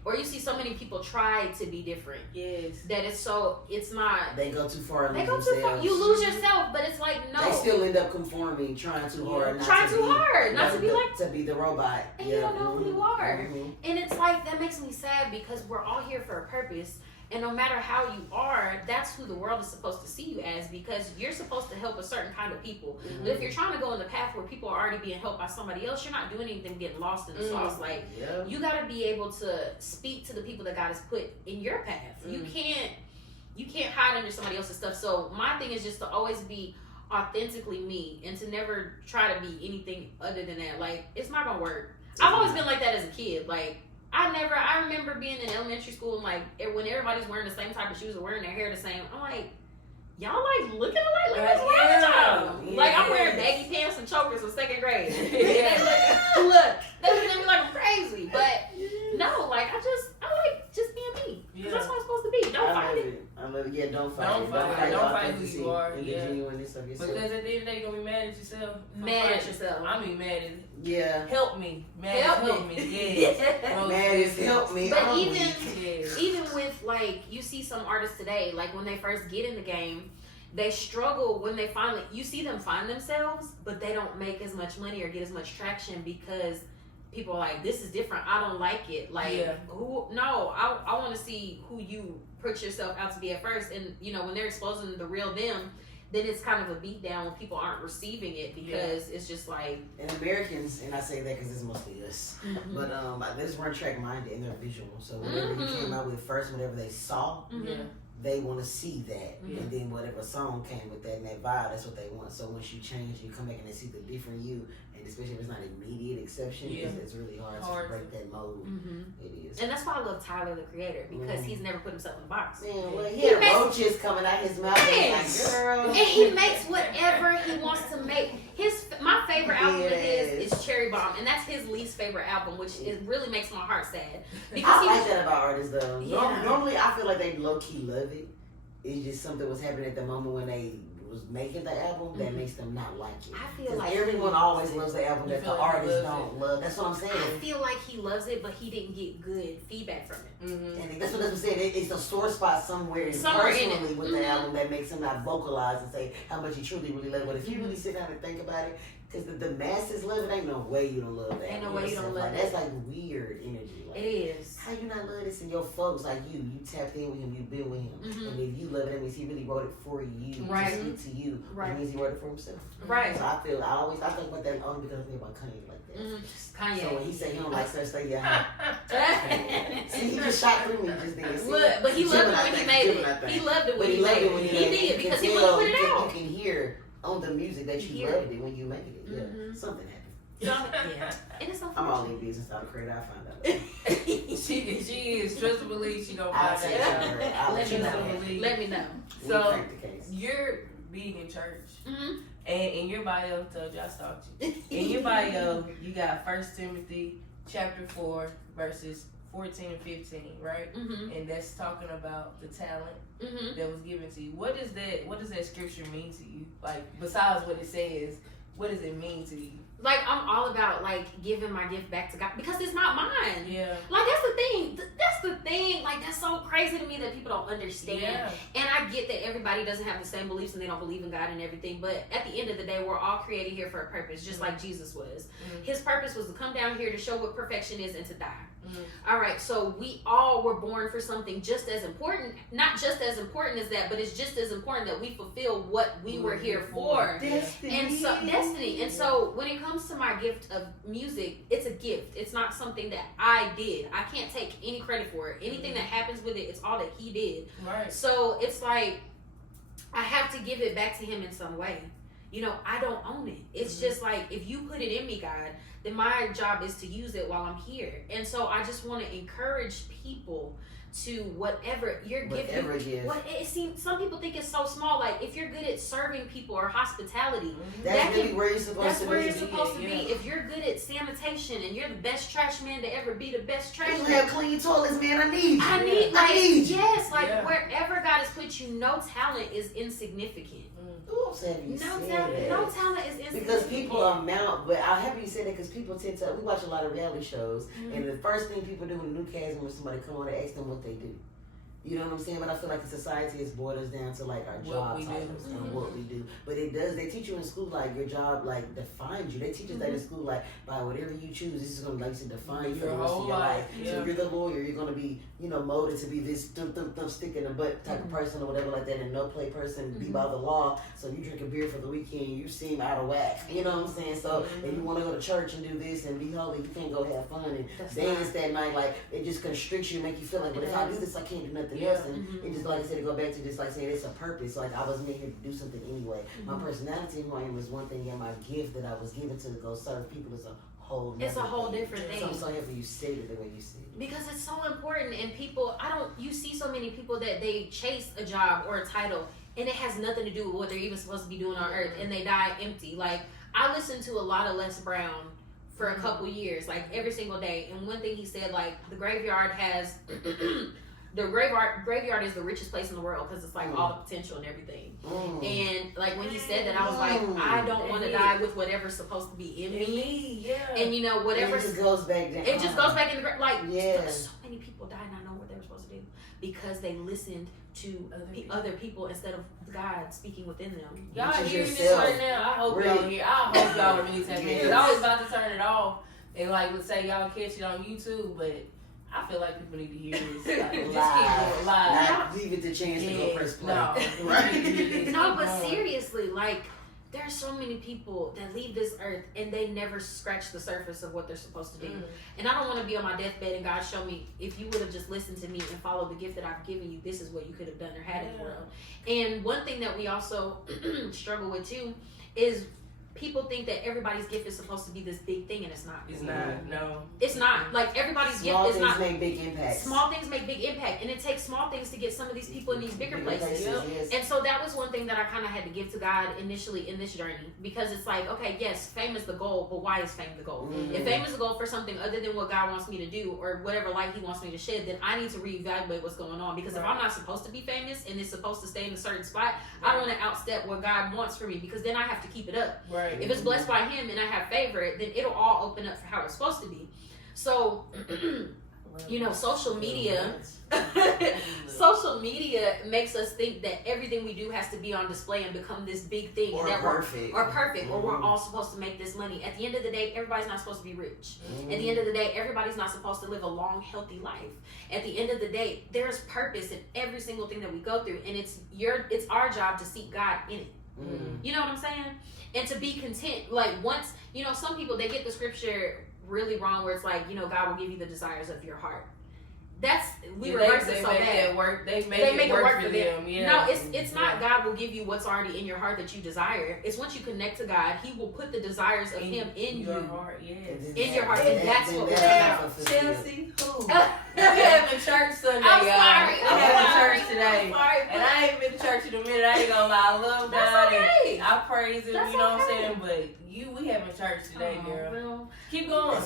or you see so many people try to be different. Yes. That it's not. They go too far. And They lose go too far. themselves. You lose yourself, but it's like no. They still end up conforming, trying too hard. Not Try to too be, hard, not to be like. to be the robot. And you don't know who you are. Mhm. And it's like that makes me sad because we're all here for a purpose. And no matter how you are, that's who the world is supposed to see you as, because you're supposed to help a certain kind of people. But if you're trying to go in the path where people are already being helped by somebody else, you're not doing anything, getting lost in the sauce. Like, Yeah. you got to be able to speak to the people that God has put in your path. You can't hide under somebody else's stuff. So my thing is just to always be authentically me and to never try to be anything other than that. Like, it's not gonna work. I've always been like that as a kid. Like, I remember being in elementary school and like when everybody's wearing the same type of shoes or wearing their hair the same, I'm like, y'all like looking alike? Like, what's wrong with y'all? Yeah. Like, I'm wearing baggy pants and chokers in second grade. Yeah. They looking at me like I'm crazy. But no, like I like just being me. Because that's what I'm supposed to be. Don't I fight love it. it. I love it. Yeah, don't fight Don't it. fight it. Don't fight who authenticity you are. and the Yeah. genuineness of yourself. Because at the end of the day, you're going to be mad at yourself. Mad at yourself. I mean, mad at Yeah. help me. Mad Help help me. me. Yes. Man, it's help me. But I'm even weak. Yes. even with like you see some artists today, like when they first get in the game, they struggle when they finally you see them find themselves, but they don't make as much money or get as much traction because people are like, this is different. I don't like it. Like, Yeah. I want to see who you put yourself out to be at first. And you know, when they're exposing the real them, then it's kind of a beat down when people aren't receiving it because it's just like. And Americans, and I say that because it's mostly us, but this one track minded in their visual. So whatever you came out with first, whatever they saw, Yeah. they want to see that, Yeah. and then whatever song came with that and that vibe, that's what they want. So once you change, you come back and they see the different you, and especially if it's not immediate exception, Yeah. it's really hard to break that mold. It is. And that's why I love Tyler, the creator, because he's never put himself in a box. Man, well, He he had makes- roaches coming out his mouth. And Yes. like, girl. And he makes whatever he wants to make. My favorite album of his Yes. is Cherry Bomb, and that's his least favorite album, which it really makes my heart sad. Because I he like was, that about artists though. Yeah. Normally, I feel like they low key love it. It's just something was happening at the moment when they was making the album that makes them not like it. I feel 'Cause like everyone always loves the album You that feel the like he artists loves don't love. That's what I'm I saying. feel like he loves it, but he didn't get good feedback from it. And that's what I'm saying. It's a sore spot somewhere, Somewhere in personally it. with the album that makes him not vocalize and say how much he truly really loves it. But if you really sit down and think about it, because the masses love it, ain't no way you don't love that. Ain't no way you don't love like, it. That's like weird energy. Like, It is. how you not love this in your folks? Like you tapped in with him, you been with him, and if you love it, that means he really wrote it for you, Right. to speak to you. Right. That means he wrote it for himself. Right. So I think about that only because I think about Kanye like that. Kanye. So when he said he don't like such things, see, he just shot through me just then. See? Look, but he loved it Gemini when he thing, made Gemini it. thing. He loved it But when he he loved made it it. when He made did it. because he You wouldn't can put it tell, out. you can hear on the music that You you hear loved it when you made it. Yeah, something happened. Yeah. And it's so I'm all funny. in business. I'm creator. I find out. She is. Trust and believe she gonna I'll find take out. care of it. I'll let Trust you and know. believe. Let me know. We So crack the case. you're being in church. Mm-hmm. And in your bio, told you I stalked you. In your bio, you got 1 Timothy chapter 4, verses 14 and 15, right? Mm-hmm. And that's talking about the talent Mm-hmm. that was given to you. What does that scripture mean to you? Like, besides what it says, what does it mean to you? Like, I'm all about, like, giving my gift back to God because it's not mine. Yeah. Like, that's the thing. That's that's the thing. Like, that's so crazy to me that people don't understand. Yeah. And I get that everybody doesn't have the same beliefs and they don't believe in God and everything. But at the end of the day, we're all created here for a purpose, just like Jesus was. His purpose was to come down here to show what perfection is and to die. All right, so we all were born for something just as important. Not just as important as that, but it's just as important that we fulfill what we were here for. Destiny. And so destiny. And so when it comes to my gift of music, it's a gift. It's not something that I did. I can't take any credit for it. Anything that happens with it, it's all that he did. Right. So it's like I have to give it back to him in some way. You know, I don't own it. It's just like, if you put it in me, God, then my job is to use it while I'm here. And so I just want to encourage people to whatever your gift. What it seems, some people think it's so small. Like, if you're good at serving people or hospitality, that's really where you're supposed to be. That's where you're supposed to be. If you're good at sanitation and you're the best trash man to ever be the best trash You man. have clean toilets, man. I need you. I need you. Yes, like Yeah. wherever God has put you, no talent is insignificant. Ooh, I'm No talent is insignificant. Because people amount, but I'm happy you said that because people tend to, we watch a lot of reality shows, and the first thing people do when a new cast when somebody come on, they ask them what they do. You know what I'm saying? But I feel like the society has boiled us down to like our job titles and what we do. But it does, they teach you in school like your job like defines you. They teach us that in school like by whatever you choose, this is going to like to define you for the rest of your life. Yeah. So if you're the lawyer, you're going to be, you know, molded to be this stick in the butt type of person or whatever like that, and no play person, be by the law. So you drink a beer for the weekend, you seem out of whack. You know what I'm saying? So if you want to go to church and do this and be holy, you can't go have fun and dance that night. Like it just constricts you and make you feel like, but if I do this, I can't do nothing else. And it just, like I said, to go back to just like saying it's a purpose. Like I was made here to do something anyway. My personality and who I am is one thing, and my gift that I was given to go serve people is a whole. It's a whole different thing. So I'm so happy you said it the way you said it. Because it's so important, and people, you see so many people that they chase a job or a title, and it has nothing to do with what they're even supposed to be doing on earth, and they die empty. Like, I listened to a lot of Les Brown for a couple years, like every single day, and one thing he said, like, the graveyard has, the graveyard is the richest place in the world because it's like all the potential and everything. And like when he said that, I was like, I don't want to die with whatever's supposed to be in me. And you know, whatever. It just goes back down. It just goes back in the grave. Like, so many people died not knowing what they were supposed to do because they listened to other people instead of God speaking within them. Y'all hearing this right now? I hope y'all hear. I hope y'all are really taking it. Cause I was about to turn it off and like would say y'all catch it on YouTube, but I feel like people need to hear this. Like, just keep going live. Not leave it the chance to go press play. No, no, but seriously, like, there's so many people that leave this earth and they never scratch the surface of what they're supposed to do. And I don't want to be on my deathbed and God show me, if you would have just listened to me and followed the gift that I've given you, this is what you could have done or had in the world. And one thing that we also struggle with too is people think that everybody's gift is supposed to be this big thing, and it's not. It's not. No. It's not. Like, everybody's small gift is not. Small things make big impacts. Small things make big impact, and it takes small things to get some of these people in these bigger places. Yes. And so that was one thing that I kind of had to give to God initially in this journey, because it's like, okay, yes, fame is the goal, but why is fame the goal? If fame is the goal for something other than what God wants me to do or whatever light He wants me to shed, then I need to reevaluate what's going on. Because if I'm not supposed to be famous and it's supposed to stay in a certain spot, I don't want to outstep what God wants for me, because then I have to keep it up. Right. If it's blessed by Him and I have favor, then it'll all open up for how it's supposed to be. So, you know, social media makes us think that everything we do has to be on display and become this big thing. Or that perfect. Or we're all supposed to make this money. At the end of the day, everybody's not supposed to be rich. At the end of the day, everybody's not supposed to live a long, healthy life. At the end of the day, there's purpose in every single thing that we go through, and it's our job to seek God in it. You know what I'm saying? And to be content. Like, once, you know, some people, they get the scripture really wrong, where it's like, you know, God will give you the desires of your heart. We reverse it so bad. They make it work for them. No, it's not God will give you what's already in your heart that you desire. It's once you connect to God, He will put the desires of Him in your heart. Yes. In your heart, and that's what we're about. Chelsea, who? We having church Sunday, y'all. We having church today. And I ain't been to church in a minute. I ain't gonna lie. I love God. Okay. I praise Him. You know what I'm saying? But we having church today, girl. Well, keep going.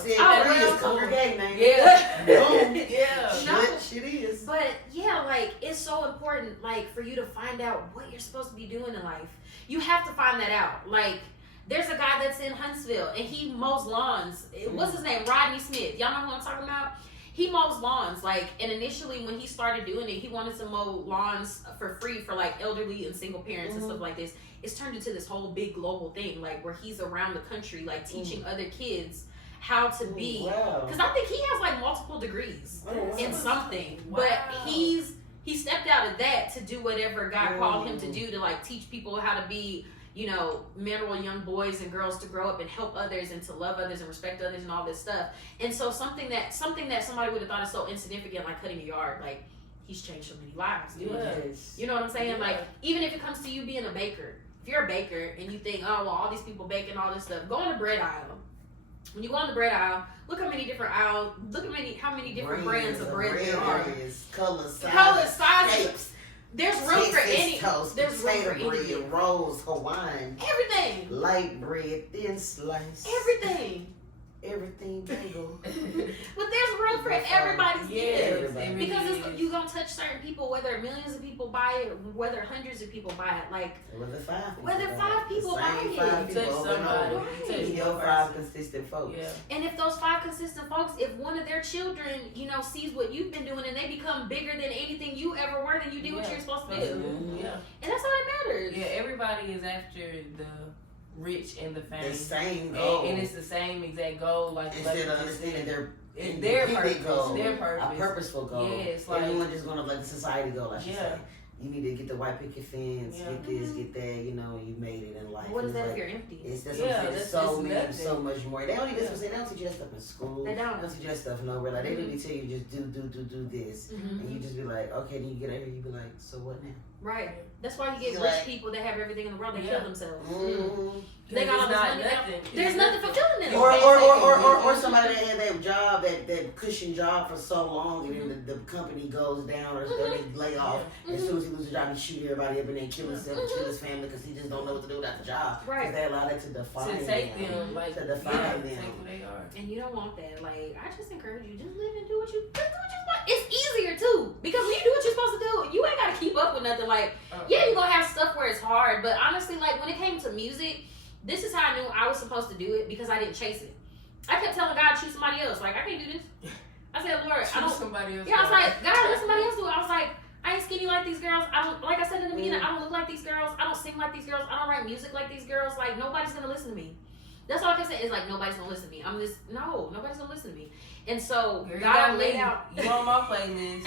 Shit is. But yeah, like, it's so important, like, for you to find out what you're supposed to be doing in life. You have to find that out. Like, there's a guy that's in Huntsville and he mows lawns. What's his name? Rodney Smith. Y'all know who I'm talking about? he mows lawns. Like, and initially when he started doing it, he wanted to mow lawns for free for like elderly and single parents and stuff like this. It's turned into this whole big global thing, like where he's around the country, like teaching other kids how to be. Because I think he has like multiple degrees in something, but he stepped out of that to do whatever God called him to do, to like teach people how to be, you know, mineral young boys and girls to grow up and help others and to love others and respect others and all this stuff. And so something that somebody would have thought is so insignificant, like cutting a yard, like he's changed so many lives. Yes. You know what I'm saying? Like, even if it comes to you being a baker, if you're a baker and you think, oh, well, all these people baking all this stuff, go on the bread aisle. When you go on the bread aisle, look how many different aisles, look how many different brands of bread there are. Color, size, shapes. There's room for any. Toast, there's room for bread, anything. rolls, Hawaiian, Everything. light bread, thin slice, everything bagel. But there's room for everybody's Yes, needs. Because you gonna touch certain people, whether millions of people buy it, whether hundreds of people buy it. Like Whether five people buy it. Five You people touch over and somebody. over. You touch Your one five person. consistent folks. Yeah. And if those 5 consistent folks, if one of their children, you know, sees what you've been doing and they become bigger than anything you ever were, then you did what you're supposed to do. Absolutely. Yeah. And that's all that matters. Yeah, everybody is after the rich and the fame. The same goal. And it's the same exact goal. Like Instead of understanding their purpose. goal, Their purpose. a purposeful goal. Yes, like everyone just gonna let the society go, like you Yeah. say. You need to get the white picket fence, Yeah. get this, get that. You know, you made it in life. What is It's that if like, you're empty? That's Yeah, what I'm saying. that's- So it's many, nothing. so much more. They don't even Yeah. they don't teach you that stuff in school. They don't. teach you that stuff nowhere. Like they literally tell you just do this, Mhm. and you just be like, okay. Then you get out here, you be like, so what now? Right. That's why you get Like- rich people that have everything in the world. They Yeah. kill themselves. Mm-hmm. They got all this money. nothing. There's nothing fulfilling them. Or somebody that had that job, that cushion job for so long, and then the company goes down or they lay off. As soon as he loses a job, he shoot everybody up and then kill himself and kill his family because he just don't know what to do without the job. Right. Because they allow that to define To take them, like, to define yeah, them. take who they are. And you don't want that. Like, I just encourage you, just live and do what you want. It's easier too, because when you do what you're supposed to do, you ain't gotta keep up with nothing. Like, yeah, you're gonna have stuff where it's hard, but honestly, like when it came to music, this is how I knew I was supposed to do it, because I didn't chase it. I kept telling God, choose somebody else. Like, I can't do this. I said, Lord, I don't. Somebody else. Yeah, I was like, God, let somebody else do it. I was like, I ain't skinny like these girls. I don't, like I said in the beginning, I don't look like these girls. I don't sing like these girls. I don't write music like these girls. Like, nobody's gonna listen to me. That's all I kept saying. It's like, nobody's gonna listen to me. Nobody's gonna listen to me. And so, Girl, God laid out. You on my playlist.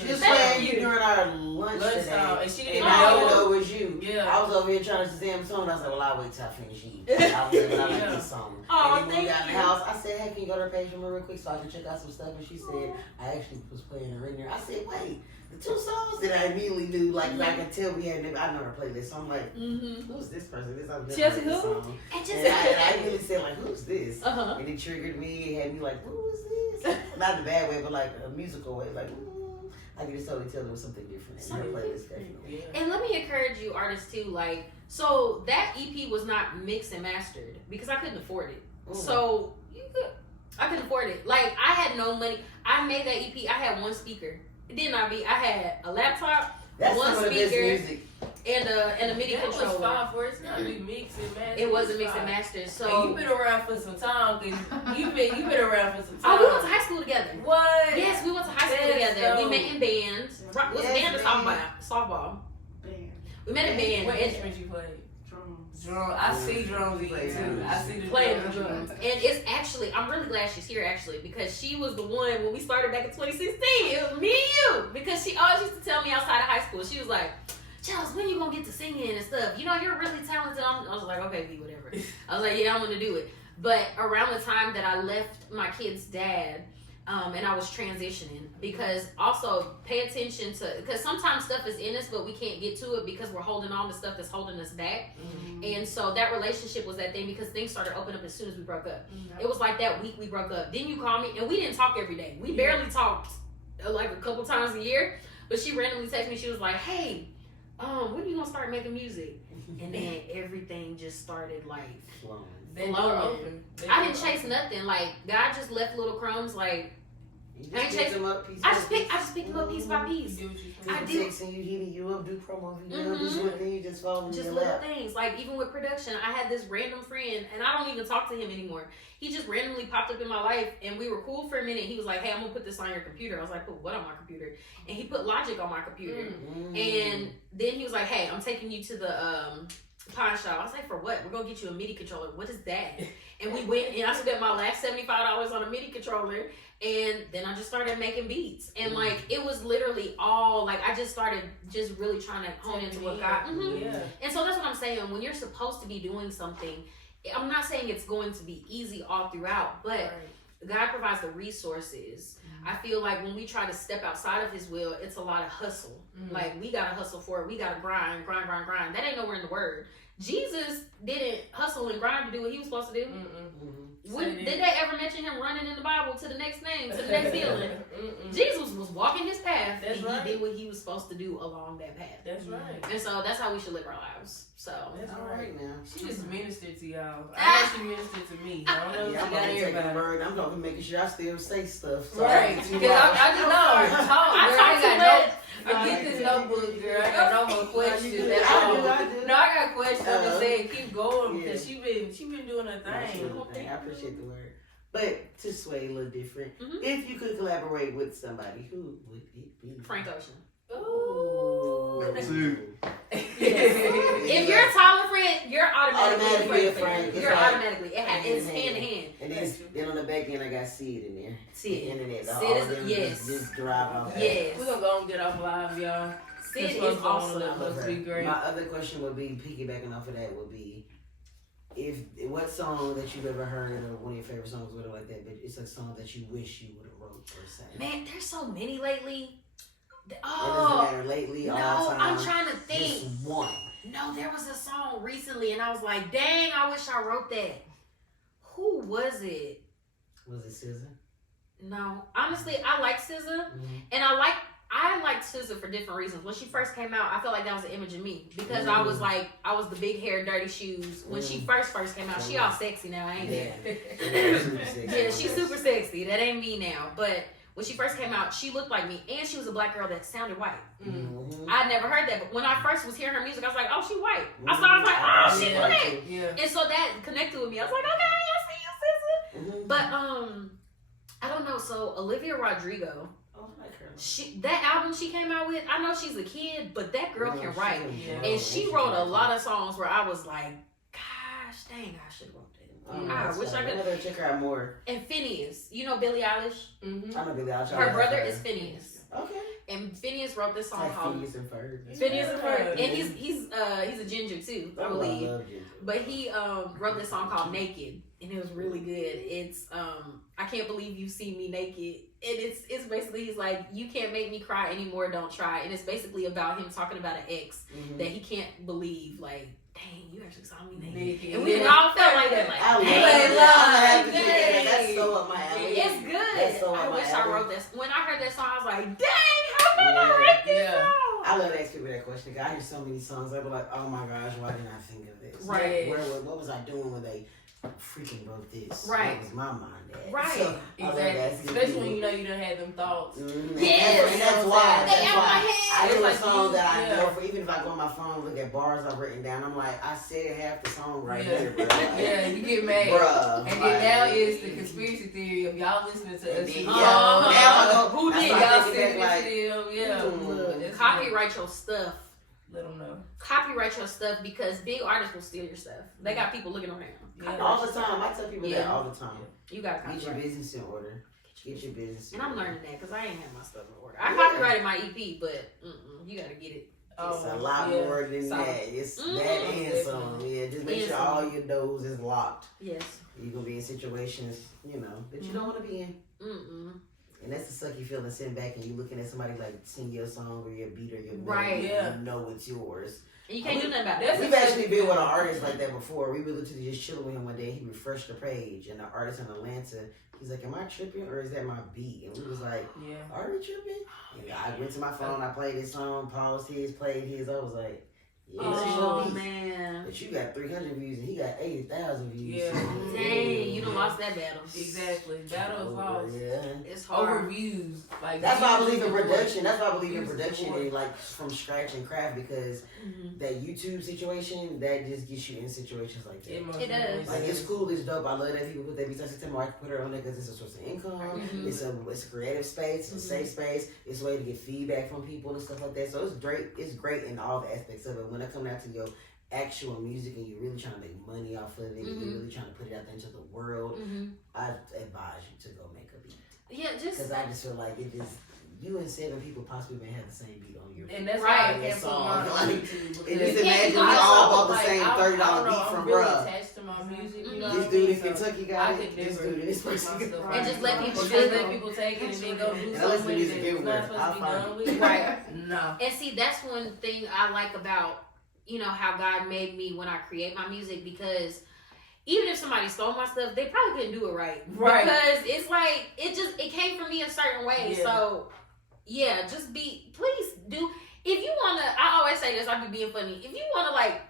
She was playing you during our lunch today, And she didn't and I didn't know. know it was you. Yeah. I was over here trying to Shazam song, and I was like, well, I'll wait till I finish eating. I was like, but I like this song. Oh, and then when we thank got in you. the house, I said, hey, can you go to her page for me real quick so I can check out some stuff? And she said, I actually was playing her in there. I said, wait, the 2 songs that I immediately knew, like I could tell we had, I know her playlist. So I'm like, who's this person? This I've never Chelsea heard this who? song. And just, And I immediately said, like, who's this? uh-huh. And it triggered me. It had me like, who is this? Not in a bad way, but like a musical way. Like, I could just totally tell there was something different in her playlist. Definitely. Yeah. And let me encourage you, artists, too. Like, so that EP was not mixed and mastered because I couldn't afford it. So I couldn't afford it. Like, I had no money. I made that EP. I had 1 speaker. It did not be. I had a laptop, That's 1 some of the best speaker, music. and a MIDI That controller. was fine for it. It's not be mixed and mastered. It wasn't It's mixed and fine. mastered. And So you've been around for some time. You've been around for some time. oh, we went to high school together. What? Yes, we went to high school That's together. We dope. met in bands. Was Yes, band or man. softball? Band. We met in band. What And- instrument you played? Drums. Drum. I see drums in you too. I see the Playing the drums. drums. And it's actually, I'm really glad she's here actually, because she was the one when we started back in 2016. It was me and you. Because she always used to tell me outside of high school, she was like, Charles, when you gonna get to singing and stuff? You know, you're really talented. I was like, okay, B, whatever. I was like, yeah, I'm gonna do it. But around the time that I left my kid's dad, and I was transitioning, because also pay attention to, because sometimes stuff is in us, but we can't get to it because we're holding on to stuff that's holding us back. And so that relationship was that thing, because things started opening up as soon as we broke up. It was like that week we broke up. Then you called me, and we didn't talk every day. We barely talked like a couple times a year. But she randomly texted me. She was like, hey, when are you gonna start making music? And then everything just started like They flowing. were open. I didn't chase nothing. Like, God just left little crumbs. Like, You I ain't picked them up piece I by just picked them up piece by piece. I People do. texting you, hitting you up, do promo videos, just one thing, you just follow Just your little lap. things. Like, even with production, I had this random friend, and I don't even talk to him anymore. He just randomly popped up in my life, and we were cool for a minute. He was like, hey, I'm going to put this on your computer. I was like, put what on my computer? And he put Logic on my computer. And then he was like, hey, I'm taking you to the pawn shop. I was like, for what? We're going to get you a MIDI controller. What is that? And we went, and I spent my last $75 on a MIDI controller. And then I just started making beats. And like, it was literally all like, I just started just really trying to hone into what God. Yeah. And so that's what I'm saying. When you're supposed to be doing something, I'm not saying it's going to be easy all throughout, but God provides the resources. I feel like when we try to step outside of his will, it's a lot of hustle. Like, we gotta hustle for it. We gotta grind. That ain't nowhere in the word. Jesus didn't hustle and grind to do what he was supposed to do. Did they ever mention him running in the Bible to the next thing, to the next healing? Jesus was walking his path, and he did what he was supposed to do along that path. That's right. And so that's how we should live our lives. So That's All right. right now. She just ministered to y'all. I know she ministered to me. I don't know if Yeah, she I'm got gonna take the everybody. word. I'm gonna be making sure I still say stuff. So Right. Because I just know. Talk, I girl. talk I too got much. Forget this notebook, girl. I got no more questions at all. I do. No, I got questions. I'm just saying, keep going because Yeah. she been doing her thing. I appreciate the word. But to sway a little different, Mhm. if you could collaborate with somebody, who would it be? Frank Ocean. Ooh. If you're a Tyler friend, you're automatically a Frank. It's You're like- automatically. It's hand in hand. And then on the back end, I got Sid in there. Sid. The internet. Sid all is- of them yes. Just drive off. Yes. We're gonna go and get off live, y'all. Sid This is one's going awesome. on. Must be great. My other question would be, piggybacking off of that, would be, what song that you've ever heard or one of your favorite songs, whatever like that, but it's a song that you wish you would have wrote or sang. Man, there's so many lately. It doesn't Oh, matter lately, no, all time. I'm trying to think. Just one. No, there was a song recently, and I was like, dang, I wish I wrote that. Who was it? Was it SZA? No, honestly, I like SZA, and I liked SZA for different reasons. When she first came out, I felt like that was an image of me because I was the big hair, dirty shoes. When she first came out, she all sexy now, ain't it? Yeah, she's super sexy. That ain't me now, but when she first came out, she looked like me, and she was a black girl that sounded white. I never heard that, but when I first was hearing her music, I was like, oh, she white. I was like, oh, she black. Yeah. And so that connected with me. I was like, okay, I see you, SZA. But I don't know. So Olivia Rodrigo, Oh, I like her. that album she came out with, I know she's a kid, but that girl can write. Yeah. And she wrote a lot of songs where I was like, gosh, dang, I should have wrote that. I wish I could. I gotta check her out more. And Phineas, you know Billie Eilish? I know Billie Eilish. Her brother is Phineas. Okay. And Phineas wrote this song Like called Phineas and Ferb. Phineas and Ferb. Yeah. And he's a ginger too, I believe. love Ginger. But he wrote this song called Naked, and it was really good. It's I can't believe you see me naked. And it's basically, he's like, you can't make me cry anymore, don't try. And it's basically about him talking about an ex that he can't believe, like, dang, you actually saw me naked. And we all felt like that, like, I love dang, that. love, That's dang. so up my alley. It's good. That's so I up my wish I alley. wrote this. When I heard that song, I was like, dang, how did I write this Yeah. song? I love asking people that question. 'Cause I hear so many songs. I be like, oh my gosh, why didn't I think of this? Right. What was I doing when they freaking wrote this? Right. What was my mind at? Right. So, I love Exactly. asking Especially people. when you know you done had them thoughts. Yes. And that's why. They out my head. I do It's a like song you- that I yeah. know for, even if I go on my phone and look at bars I've written down, I'm like, I said half the song right Yeah. here, bro. Like, Yeah, you get mad. bruh. And then like- now is the conspiracy theory of y'all listening to us. And then, and yeah, y'all- now I go, Who that's did? why I Y'all think sending back it to them. Yeah. Look, that's Copyright your stuff. right. Let them know. Copyright your stuff because big artists will steal your stuff. They got people looking around. Yeah. all the time. I tell people that Yeah. all the time. You got to Get your copyright. business in order. Get your business in And I'm order. learning that because I ain't had my stuff in order. I Yeah. copyrighted my EP, but you got to get it. It's a lot more than Solid. that. It's Mhm. that and some. Yeah, just make And sure some. all your doors is locked. Yes. You're gonna be in situations, that you don't want to be in. And that's the sucky feeling, sitting back and you looking at somebody like sing your song or your beat or your melody, Right. Yeah. you know it's yours. And you can't do nothing about That's it. We've actually been with an artist like that before. We were literally just chilling with him one day. He refreshed the page, and the artist in Atlanta, he's like, "Am I tripping or is that my beat?" And we was like, Yeah. "Are we tripping?" And I went to my phone, I played his song, paused his, played his. I was like, Yeah, Oh sure. man. But you got 300 views and he got 80,000 views. Yeah. Dang, you done lost that battle. Exactly. Battle is lost. Yeah. It's hard. Over views. Like That's why I believe in views production. That's why I believe in Views production support. and like from scratch and craft because that YouTube situation that just gets you in situations like that. It does. Like it's cool, it's dope. I love that people put their beats on September. I can put her on there because it's a source of income. It's a creative space, it's a safe space. It's a way to get feedback from people and stuff like that. So it's great. It's great in all the aspects of it. When it comes down to your actual music and you're really trying to make money off of it, and you're really trying to put it out there into the world, I advise you to go make a beat. Yeah, just Because I just feel like it is. You and 7 people possibly may have the same beat on your. And that's Right. why I can't put Song. mine on Like, YouTube. And because just imagine we I all know, bought the same $30 beat from I'm really bruh. attached to my music. You know This what I dude mean? in Kentucky I got could it. This never dude in this put my person. stuff And just let people Just take let it. people take it and then go do And something listen to with music it. It's not everywhere. supposed I'll to be find done it. with. Right. No. And see, that's one thing I like about, you know, how God made me when I create my music, because even if somebody stole my stuff, they probably couldn't do it right. Right. Because it's like, it came from me a certain way. Yeah. So, yeah, please do. If you want to, I always say this, I be being funny. If you want to, like,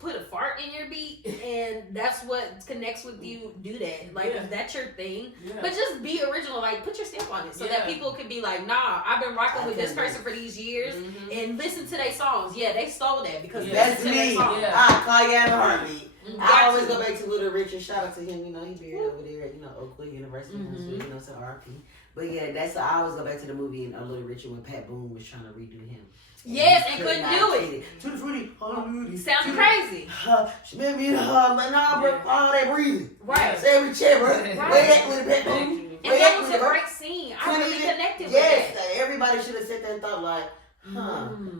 put a fart in your beat and that's what connects with you, do that. Like, if that's your thing. Yeah. But just be original, like, put your stamp on it so that Yeah. people can be like, nah, I've been rocking with this person for these years and listen to their songs. Yeah, they stole that because That's listen to their me. songs. Yeah. I call you out of heartbeat. I Got always to. go back to Little Richard. Shout out to him. You know, he buried over there at, Oakwood University. You know, so RP. But yeah, I always go back to the movie in Little Richard when Pat Boone was trying to redo him. Yes, he and could couldn't not do get it. To the fruity, hallelujah. Sounded crazy. She made me in the hall. Like, nah, bro, all that breathing. Right. Say every chair, bro. Right. Where that with Pat Boone? And that was a great scene. I really Couldn't connected Yes, with that. everybody should have sat there and thought like,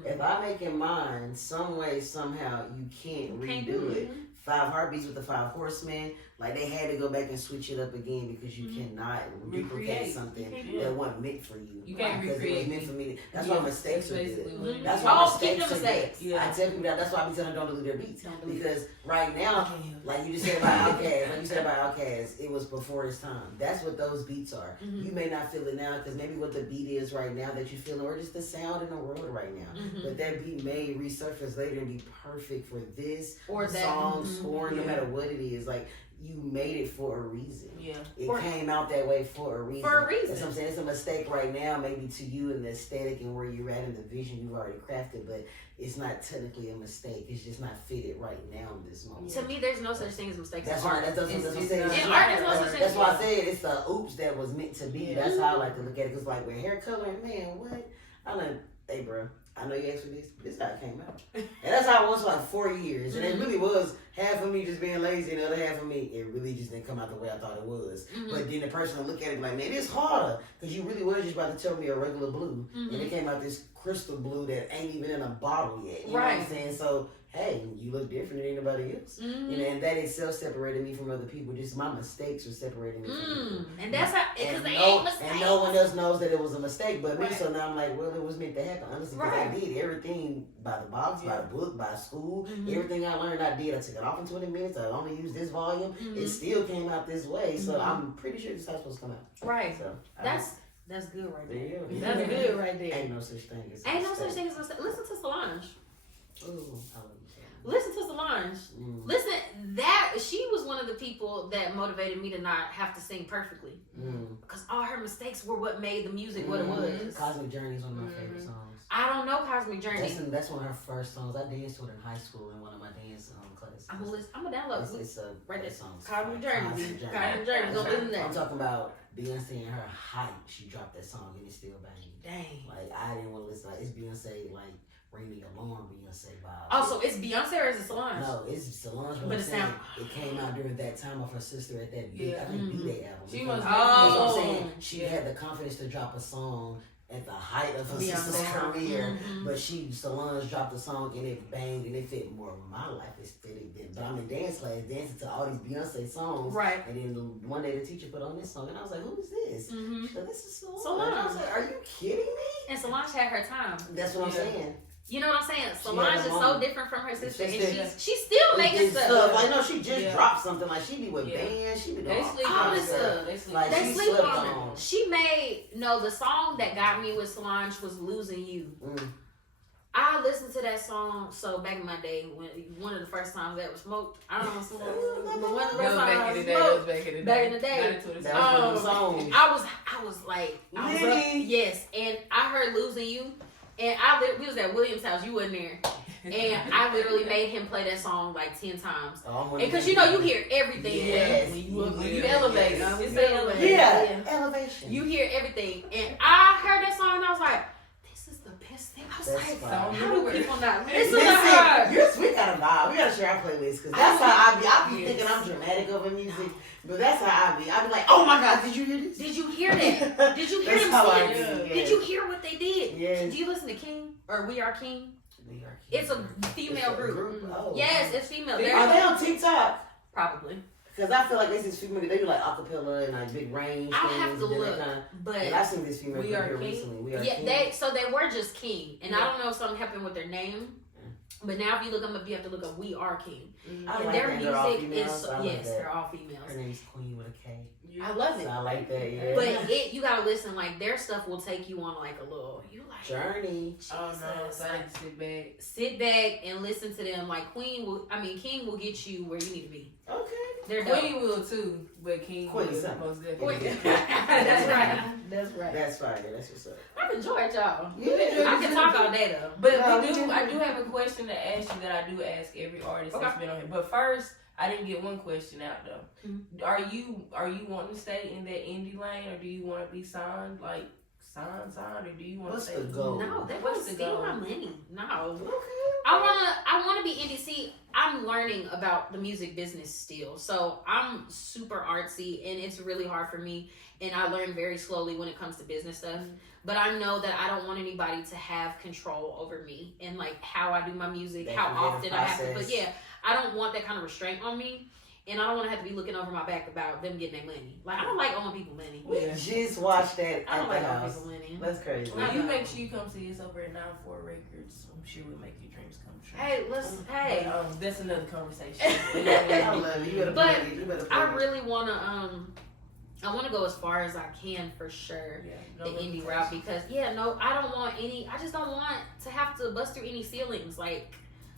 if I make it mine, some way, somehow, you can't redo it. 5 Heartbeats with the 5 Horsemen, like they had to go back and switch it up again because you cannot duplicate Recreate. something Yeah. that wasn't meant for you. You can't because recreate it was meant for me. That's Yeah, why mistakes are basically good. what it That's is. why Oh, keep mistakes the are mistakes. good. Yeah. I tell people that. That's why I be telling them don't delete their beats Don't delete. because right now, like you just said about Outkast, it was before its time. That's what those beats are. You may not feel it now because maybe what the beat is right now that you feel, or just the sound in the world right now. But that beat may resurface later and be perfect for this Or that. song, scoring, no matter what it is. Like you made it for a reason. Yeah. It came out that way for a reason. For a reason. That's what I'm saying. It's a mistake right now, maybe to you and the aesthetic and where you're at in the vision you've already crafted, but it's not technically a mistake. It's just not fitted right now in this moment. To me, there's no such thing as mistakes That's in why. art. That's what I'm It's saying. not. In art, there's no such thing. That's why I said it's the oops that was meant to be. Yeah. That's how I like to look at it. Cause like with hair coloring, man, what? I like, hey, bro. I know you asked for this, but this is how it came out. And that's how it was for like 4 years. And it really was half of me just being lazy and the other half of me, it really just didn't come out the way I thought it was. But then the person will look at it like, man, it's harder. Because you really was just about to tell me a regular blue. And it came out this crystal blue that ain't even in a bottle yet. You know what I'm saying? So, hey, you look different than anybody else. You know, and that itself separated me from other people. Just my mistakes were separating me from people. And that's how, because they no, ain't mistakes. and no one else knows that it was a mistake but me. Right. So now I'm like, well, it was meant to happen. Honestly, because I did everything by the box, by the book, by school. Everything I learned, I did. I took it off in 20 minutes. I only used this volume. It still came out this way. So I'm pretty sure this is how it's supposed to come out. Right. So That's good right there. there you go. That's good right there. Ain't no such thing as a Ain't no mistake. such thing as a mistake. Listen to Solange. Ooh, I love you. Listen to Solange. Listen, she was one of the people that motivated me to not have to sing perfectly. Because all her mistakes were what made the music what it was. Cosmic Journey is one of my favorite songs. I don't know Cosmic Journey. That's one of her first songs. I danced to it in high school in one of my dance classes. I'm gonna download it. It's a Right there. that song's Cosmic fire. Journey. Cosmic Journey. Cosmic Journey. Go listen to I'm that. talking about Beyonce in her height. She dropped that song and it's still banging. Dang. Like I didn't want to listen. Like it's Beyonce, like ring the alarm Beyonce vibe. Oh, so it's Beyonce or is it Solange? No, it's Solange. But it sound- it came out during that time of her sister at that big, I think B-Day album. She Because- must that's what I'm Oh. saying. She had the confidence to drop a song at the height of her Beyonce. sister's career, but Solange dropped the song and it banged and it fit more of my life aesthetic than. But I'm in dance class dancing to all these Beyonce songs, Right. And then one day the teacher put on this song and I was like, "Who is this?" Mm-hmm. She said, "This is Solange." Solange. And I was like, "Are you kidding me?" And Solange had her time. That's what I'm Yeah. saying. You know what I'm saying? She Solange had is a so moment. different from her sister, and Sister. she's still making Getting stuff. Like no, she just Yeah. dropped something. Like she be with Yeah. bands. She be doing They all sleep kinds on of this stuff. stuff. They sleep. Like They she sleep slept on her. on. She made the song that got me with Solange was "Losing You." I listened to that song so back in my day when one of the first times I ever smoked. I don't know smoked, but one of the first times I smoked back in the day. I was like, yes, and I heard "Losing You," and we was at William's house. You wasn't there. And I literally made him play that song like 10 times. Because you hear everything. Yes. When you elevate. Yes. It's elevate. Yeah, elevation. You hear everything. And I heard that song and I was like, this is the best thing. I was like, how do people not listen to her? We gotta vibe. We gotta share our playlist. Because that's how I be thinking I'm dramatic over music. But that's how I be like, oh my God, did you hear this? Did you hear that? Did you hear them sing? Did you hear what they did? Yes. Do you listen to King or We Are King? It's a female It's a group. Oh. Yes, it's female. Are they on TikTok? Probably. Because I feel like this is female. They do like acapella and like big range. I'll have to look. But and I've seen this female We group Are here King? recently. We Are yeah, King. they were just King, and I don't know if something happened with their name. But now if you look them up, you have to look up We Are King. I And like their that. They're all music females, is so I like yes, that. they're all females. Her name's Queen with a K. I love it. So I like that. Yeah. But you gotta listen. Like their stuff will take you on like a little. You like Journey. Oh no, Jesus. so I need to sit back. Sit back and listen to them. Like King will get you where you need to be. Okay. They're dope. Queen will too, but King Queen will is something. most definitely. Queen. That's right. That's right. That's fire. That's what's up. I've enjoyed y'all. Yeah. I can talk all day though. But No, I do have a question to ask you that I do ask every artist Okay. that's been on here. But first, I didn't get one question out though. Mm-hmm. Are you wanting to stay in that indie lane, or do you want to be signed, like signed, or do you want to What's stay? the goal? No, that What's was the steal goal? my money. No. Okay. I wanna be indie. See, I'm learning about the music business still. So I'm super artsy and it's really hard for me. And I learn very slowly when it comes to business stuff. But I know that I don't want anybody to have control over me and like how I do my music, That how creative often I have to process. put I don't want that kind of restraint on me. And I don't want to have to be looking over my back about them getting their money. Like I don't like owing people money. We just watched that I don't at like the owing house. people money. That's crazy. Well, you make sure you come see us over at 94 Records. I'm sure we'll make your dreams come true. Hey, listen, hey. But, that's another conversation. I love you. You better But play it. You better play I it. really I want to go as far as I can for sure. Yeah, The indie route because I don't want I just don't want to have to bust through any ceilings. Like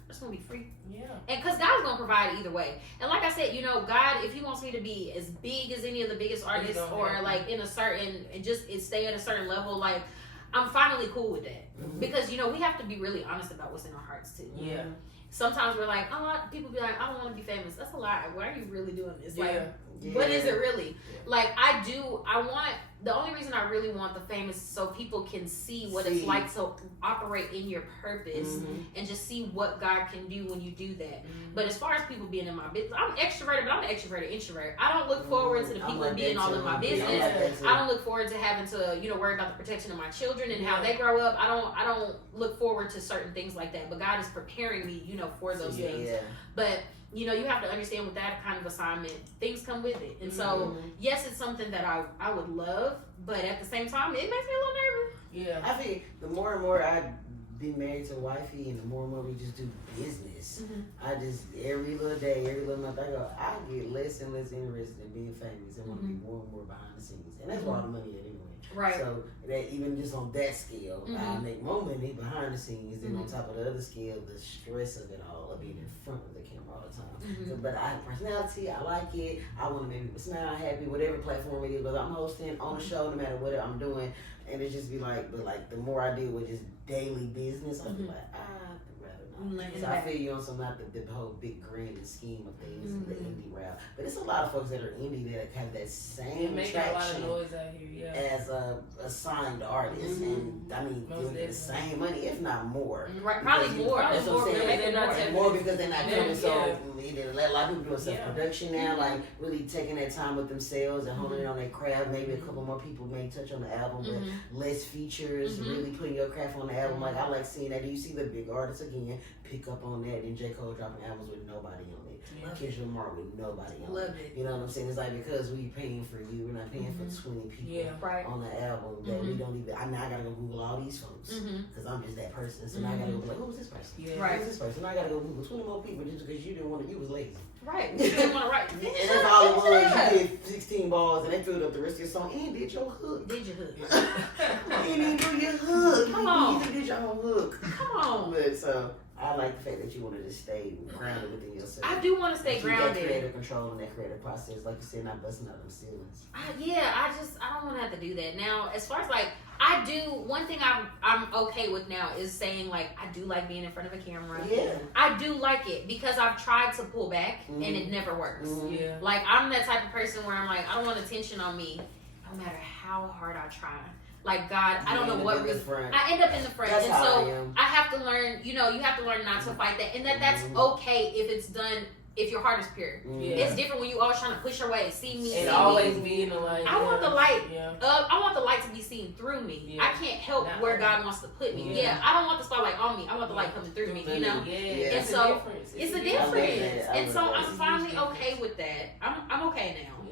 I just want to be free. Yeah. And because God's gonna provide either way. And like I said, God, if He wants me to be as big as any of the biggest artists or like in a certain and just stay at a certain level, like I'm finally cool with that. Mhm. Because we have to be really honest about what's in our hearts too. Yeah. Sometimes we're like, people be like, I don't want to be famous. That's a lie. Why are you really doing this? Like, Yeah. what is it really? Yeah. Like the only reason I really want the fame is so people can see what it's like to operate in your purpose and just see what God can do when you do that. But as far as people being in my business, I'm extroverted, but I'm an extroverted introvert. I don't look forward to the people being all in my business. I don't look forward to having to, worry about the protection of my children and how they grow up. I don't look forward to certain things like that. But God is preparing me, for those things. Yeah. But you have to understand with that kind of assignment, things come with it. And so, yes, it's something that I would love, but at the same time, it makes me a little nervous. Yeah. I think the more and more I be married to wifey and the more and more we just do business, I just, every little day, every little month, I get less and less interested in being famous and want to be more and more behind the scenes. And that's where all the money is anyway. Right. So that even just on that scale, I make more money behind the scenes than on top of the other scale, the stress of it all, of being in front of the camera all the time. So, but I have personality, I like it, I want to make people smile, happy, whatever platform it is, whether I'm hosting on a show, no matter what I'm doing, and it just be like, but like the more I deal with just daily business, I'll be like, I'd rather not. So I feel you on some not the whole big grand scheme of things, the indie route. But it's a lot of folks that are indie that have that same Making a lot of traction noise out here, as a signed artist, and I mean, Most doing the same money, if not more. Right, probably more. That's what I'm saying. More because they're not coming. So a lot of people doing self production now, like really taking that time with themselves and honing in on their craft. Maybe a couple more people may touch on the album, but less features. Really putting your craft on the album. Like I like seeing that. Do you see the big artists again pick up on that? And J. Cole dropping albums with nobody on it. Kendrick Lamar with nobody on it. You know what I'm saying? It's like because we paying for you, we're not paying for 20 people on the album that we don't even. I gotta go Google all these folks because I'm just that person. So now I gotta go like, who's this person? Who's this person? Now I gotta go Google 20 more people just because you didn't want to. You was lazy. Right. You didn't want to write. And that's all it was. You did 16 balls and they filled up the rest of your song and did your hook. Did your hook? You didn't do your hook. Come on. You did your own hook. Come on. But so I like the fact that you wanted to stay grounded within yourself. I do want to stay Keep that grounded. creative control and that creative process, like you said, not busting out them ceilings. I don't want to have to do that. Now, as far as like, one thing I'm okay with now is saying like, I do like being in front of a camera. Yeah. I do like it because I've tried to pull back and it never works. Yeah. Like, I'm that type of person where I'm like, I don't want attention on me no matter how hard I try. Like, God, I don't know what reason. I end up in the front. That's and how so I am. I have to learn, you have to learn not to fight that. And that's okay if it's done, if your heart is pure. Yeah. It's different when you always trying to push your way, see me, And see always me. be in the light. I want the light. Yeah. I want the light to be seen through me. Yeah. I can't help Not where only. God wants to put me. Yeah. Yeah, I don't want the spotlight on me. I want the light coming through me, Yeah. Yeah. And so, it's a difference. I And so love that. I'm finally okay with that. I'm okay now.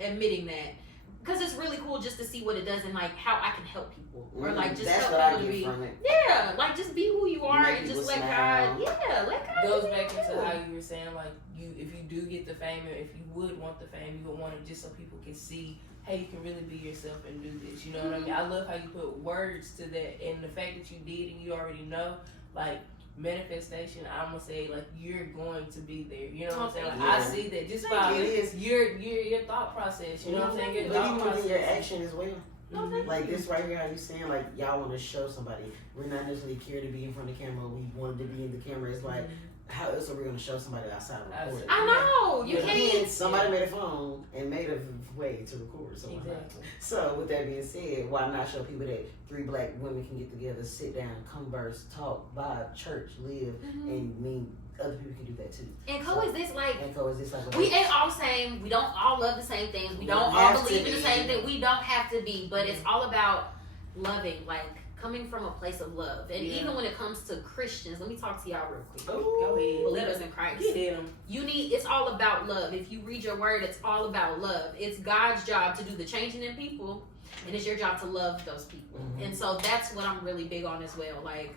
Yeah. Admitting that. Because it's really cool just to see what it does and like how I can help people. Or like just that's help what I people to get be. from it. Yeah, like just be who you are Make and just people let smile. God. Yeah, let God. Goes do back what he into do. how you were saying, like, if you do get the fame, or if you would want the fame, you would want it just so people can see, hey, you can really be yourself and do this. You know what I mean? I love how you put words to that, and the fact that you did and you already know, like, manifestation, I'm gonna say, like, you're going to be there. You know what I'm saying? Like, I see that just by your thought process. You know what I'm saying? Your But thought even process. within your action as well. Mm-hmm. Like this right here, how you saying like y'all want to show somebody. We're not necessarily care to be in front of the camera. We wanted to be in the camera. It's like, how else are we gonna show somebody outside of recording? I know. You But can't. then somebody made a phone and made a way to record someone. Exactly. So with that being said, why not show people that 3 black women can get together, sit down, converse, talk, vibe, church, live, and mean other people can do that too. And coexist like. And coexist like We ain't all the same. We don't all love the same things. We don't all have to believe in the be. same thing. We don't have to be, but it's all about loving, like coming from a place of love. And even when it comes to Christians, let me talk to y'all real quick. Go ahead. Believers in Christ. Hit 'em. It's all about love. If you read your word, it's all about love. It's God's job to do the changing in people, and it's your job to love those people. And so that's what I'm really big on as well. Like,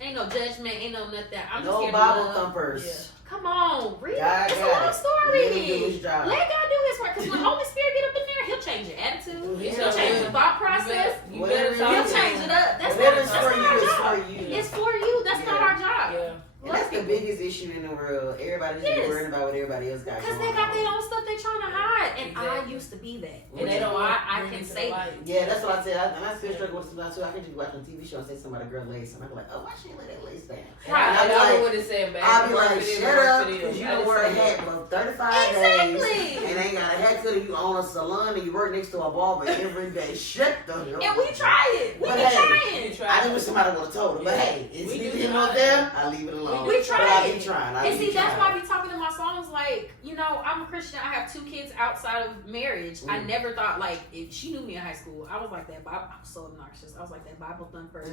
ain't no judgment, ain't no nothing. I'm just no here to Bible love. thumpers. Come on, read. God It's a got love it. story. Let him do his job. Let God do his work. Because when Holy Spirit get up in there, he'll change your attitude. He He'll change the thought process. You better Whatever talk He'll to change him. it up. That's Whatever not, is that's for not you our is job. for you. It's for you. That's not our job. Yeah. And that's the biggest issue in the world. Everybody's just worrying about what everybody else got Because going they got on. their own stuff they're trying to hide. And I Exactly. used to be that. And Which they is don't why want I bring can it to say the light. Yeah, that's what I said. And I still struggle with sometimes too. I can just watch on TV show and say somebody girl lace, and I'm like, oh, why she ain't let that lace down? Right. I I'll be know like- what it said back. I'll be like, shut up, because you don't wear a hat for 35 days Exactly. and ain't got a haircut, and you own a salon and you work next to a barber every day. Shut the hell up. And we try it. We But be hey, trying. I wish somebody would have told her, but hey, it's We do neither here try nor there. I leave it alone. We But try I it. be trying. I And be see, that's trying. why I be talking in my songs like, I'm a Christian. I have 2 kids outside of marriage. I never thought, like, if she knew me in high school, I was like that. I was so obnoxious. I was like that Bible thumper.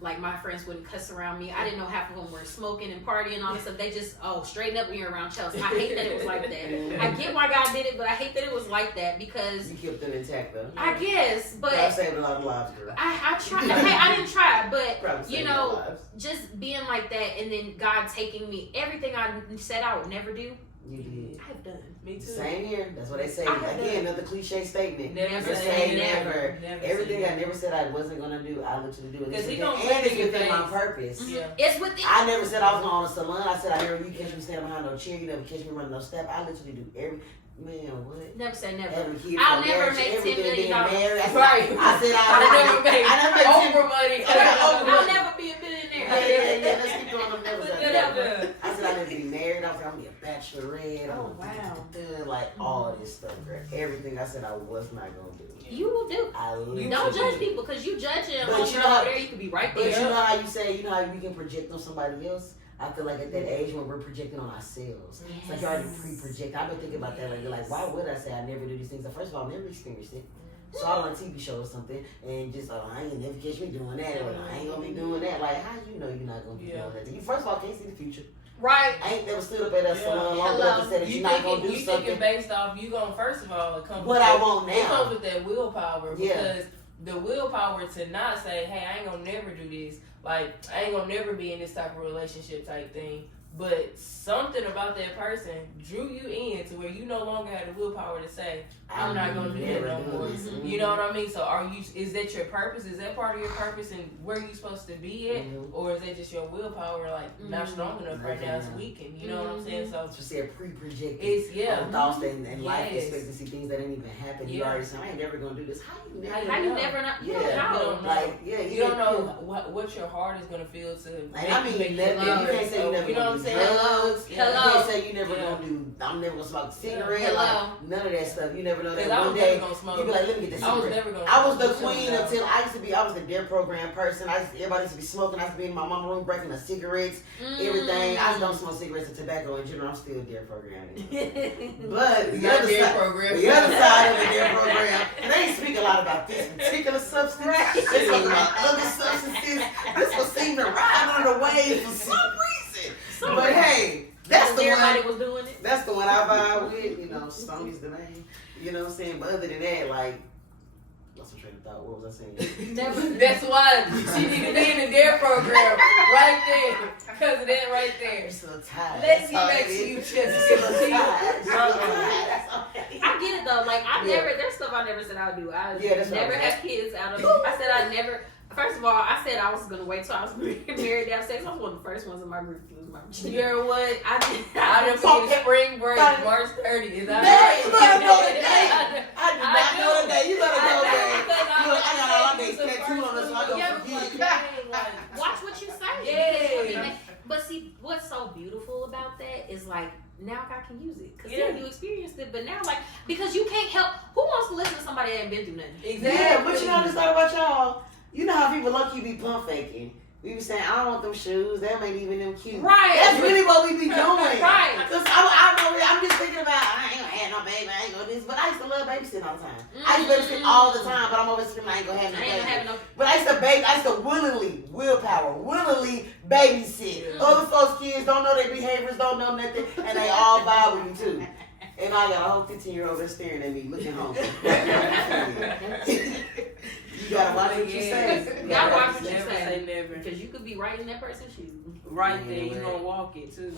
Like, my friends wouldn't cuss around me. I didn't know half of them were smoking and partying and all this stuff. They just, straighten up when you're around Chelsea. I hate that it was like that. I get why God did it, but I hate that it was like that because, You kept them intact though. I guess, but I've saved a lot of lives, girl. I tried. Okay, I didn't try, but Probably saved you a lot know, of lives. just being like that, and then God taking me, everything I said I would never do, You did. I have done. Me too. Same here. That's what they say. I have Again, another cliche statement. Never Never say say never. Everything I never said I wasn't gonna do, I literally do it. 'Cause he And gonna it's bring you within my things. purpose. Yeah. It's within. I never said I was gonna own a salon. I said I never you catch me standing behind no chair. You never catch me running no step. I literally do every what? Never say never. Every kid I'll from never marriage, make $10 everything, million being married. I said, Right. I said I never made I never made over money. I'll never be a billionaire. Yeah. Let's keep going. Never Put said that that. up there. I said I never be married. I was like, I'm gonna be a bachelorette. Oh, I'm wow. doing like all this stuff, girl. Everything I said I was not gonna do. You will do. I literally Don't judge people because you judging But over you know how- there. You could be right But there. you know how you say, you know how we can project on somebody else? I feel like at that age when we're projecting on ourselves. It's like you already pre-project. I've been thinking about that. Like, you're like, why would I say I never do these things? First of all, I've never experienced it. Saw it on a TV show or something, and just, I ain't never catch me doing that. Or I ain't gonna be doing that. Like, how you know you're not gonna be doing that? You first of all can't see the future. Right. I ain't never stood up at that salon long Hello. enough to say that You you're not gonna do thinking something. based off you gonna first of all it comes What with I that- want It now. comes with that willpower Yeah. because the willpower to not say, hey, I ain't gonna never do this, like, I ain't gonna never be in this type of relationship type thing. But something about that person drew you in to where you no longer had the willpower to say, I'm not gonna do that no more. Mm-hmm. You know what I mean? So is that your purpose? Is that part of your purpose and where you supposed to be at? Or is that just your willpower, like, not strong enough right now, it's weakened? You know what I'm saying? So just say a pre-projected thoughts and life expectancy, things that ain't even happen. You already said, I ain't never gonna do this. How you never know? You don't know. Like, you don't know what your heart is gonna feel to like, I mean, you can't say you never you know gonna what I'm do saying? drugs. Hello. You can't say you never gonna do, I'm never gonna smoke a cigarette. Hello. Like, none of that stuff. You never know that I one was day never gonna smoke. you be like, let me get this cigarette. I was the queen until I was the dare program person. Everybody used to be smoking. I used to be in my mama's room breaking the cigarettes, everything. I just don't smoke cigarettes and tobacco in general. I'm still dare programming. But the other side of the dare program, and they ain't speak a lot about this particular substance. They talk about other substances. This will seem to ride on the wave for some reason. But hey, that's the everybody one. was doing it. That's the one I vibe with. You know, Stoney's the name. You know what I'm saying? But other than that, like, lost my train of thought. What was I saying? That's why she need to be in the DARE program right there. Because of that right there. I'm so tired. Let's get back to you, Jessica. I get it though. Like there's stuff I never said I would do. I never have kids out of. I said I never. First of all, I said I was gonna wait till I was married to have sex. I was one of the first ones in my group to lose my virginity. You know what? I done forget the spring break, March 30th. You better know the day. I do not know the day. You better know the day. I got all my days tattooed on us, so I don't forget. Watch what you say. Yeah. But see, what's so beautiful about that is like now I can use it because you experienced it. But now, like, because you can't help. Who wants to listen to somebody that ain't been through nothing? Exactly. Yeah, but you know this thought about y'all. You know how people lucky be pump faking. We be saying, I don't want them shoes. Them ain't even them cute. Right. That's really what we be doing. Right. Because I'm just thinking about, I ain't gonna have no baby. I ain't gonna do this. But I used to love babysitting all the time. I used to babysit all the time. But I'm always screaming, I ain't gonna have no baby. But I used to willingly babysit. Other folks' kids don't know their behaviors, don't know nothing. And they all vibe with you too. And I got a whole 15-year-old that's staring at me, looking hungry. You gotta watch what you say. You gotta watch what you Never say. say never. Because you could be right in that person's shoes. Right there, you gonna walk it too.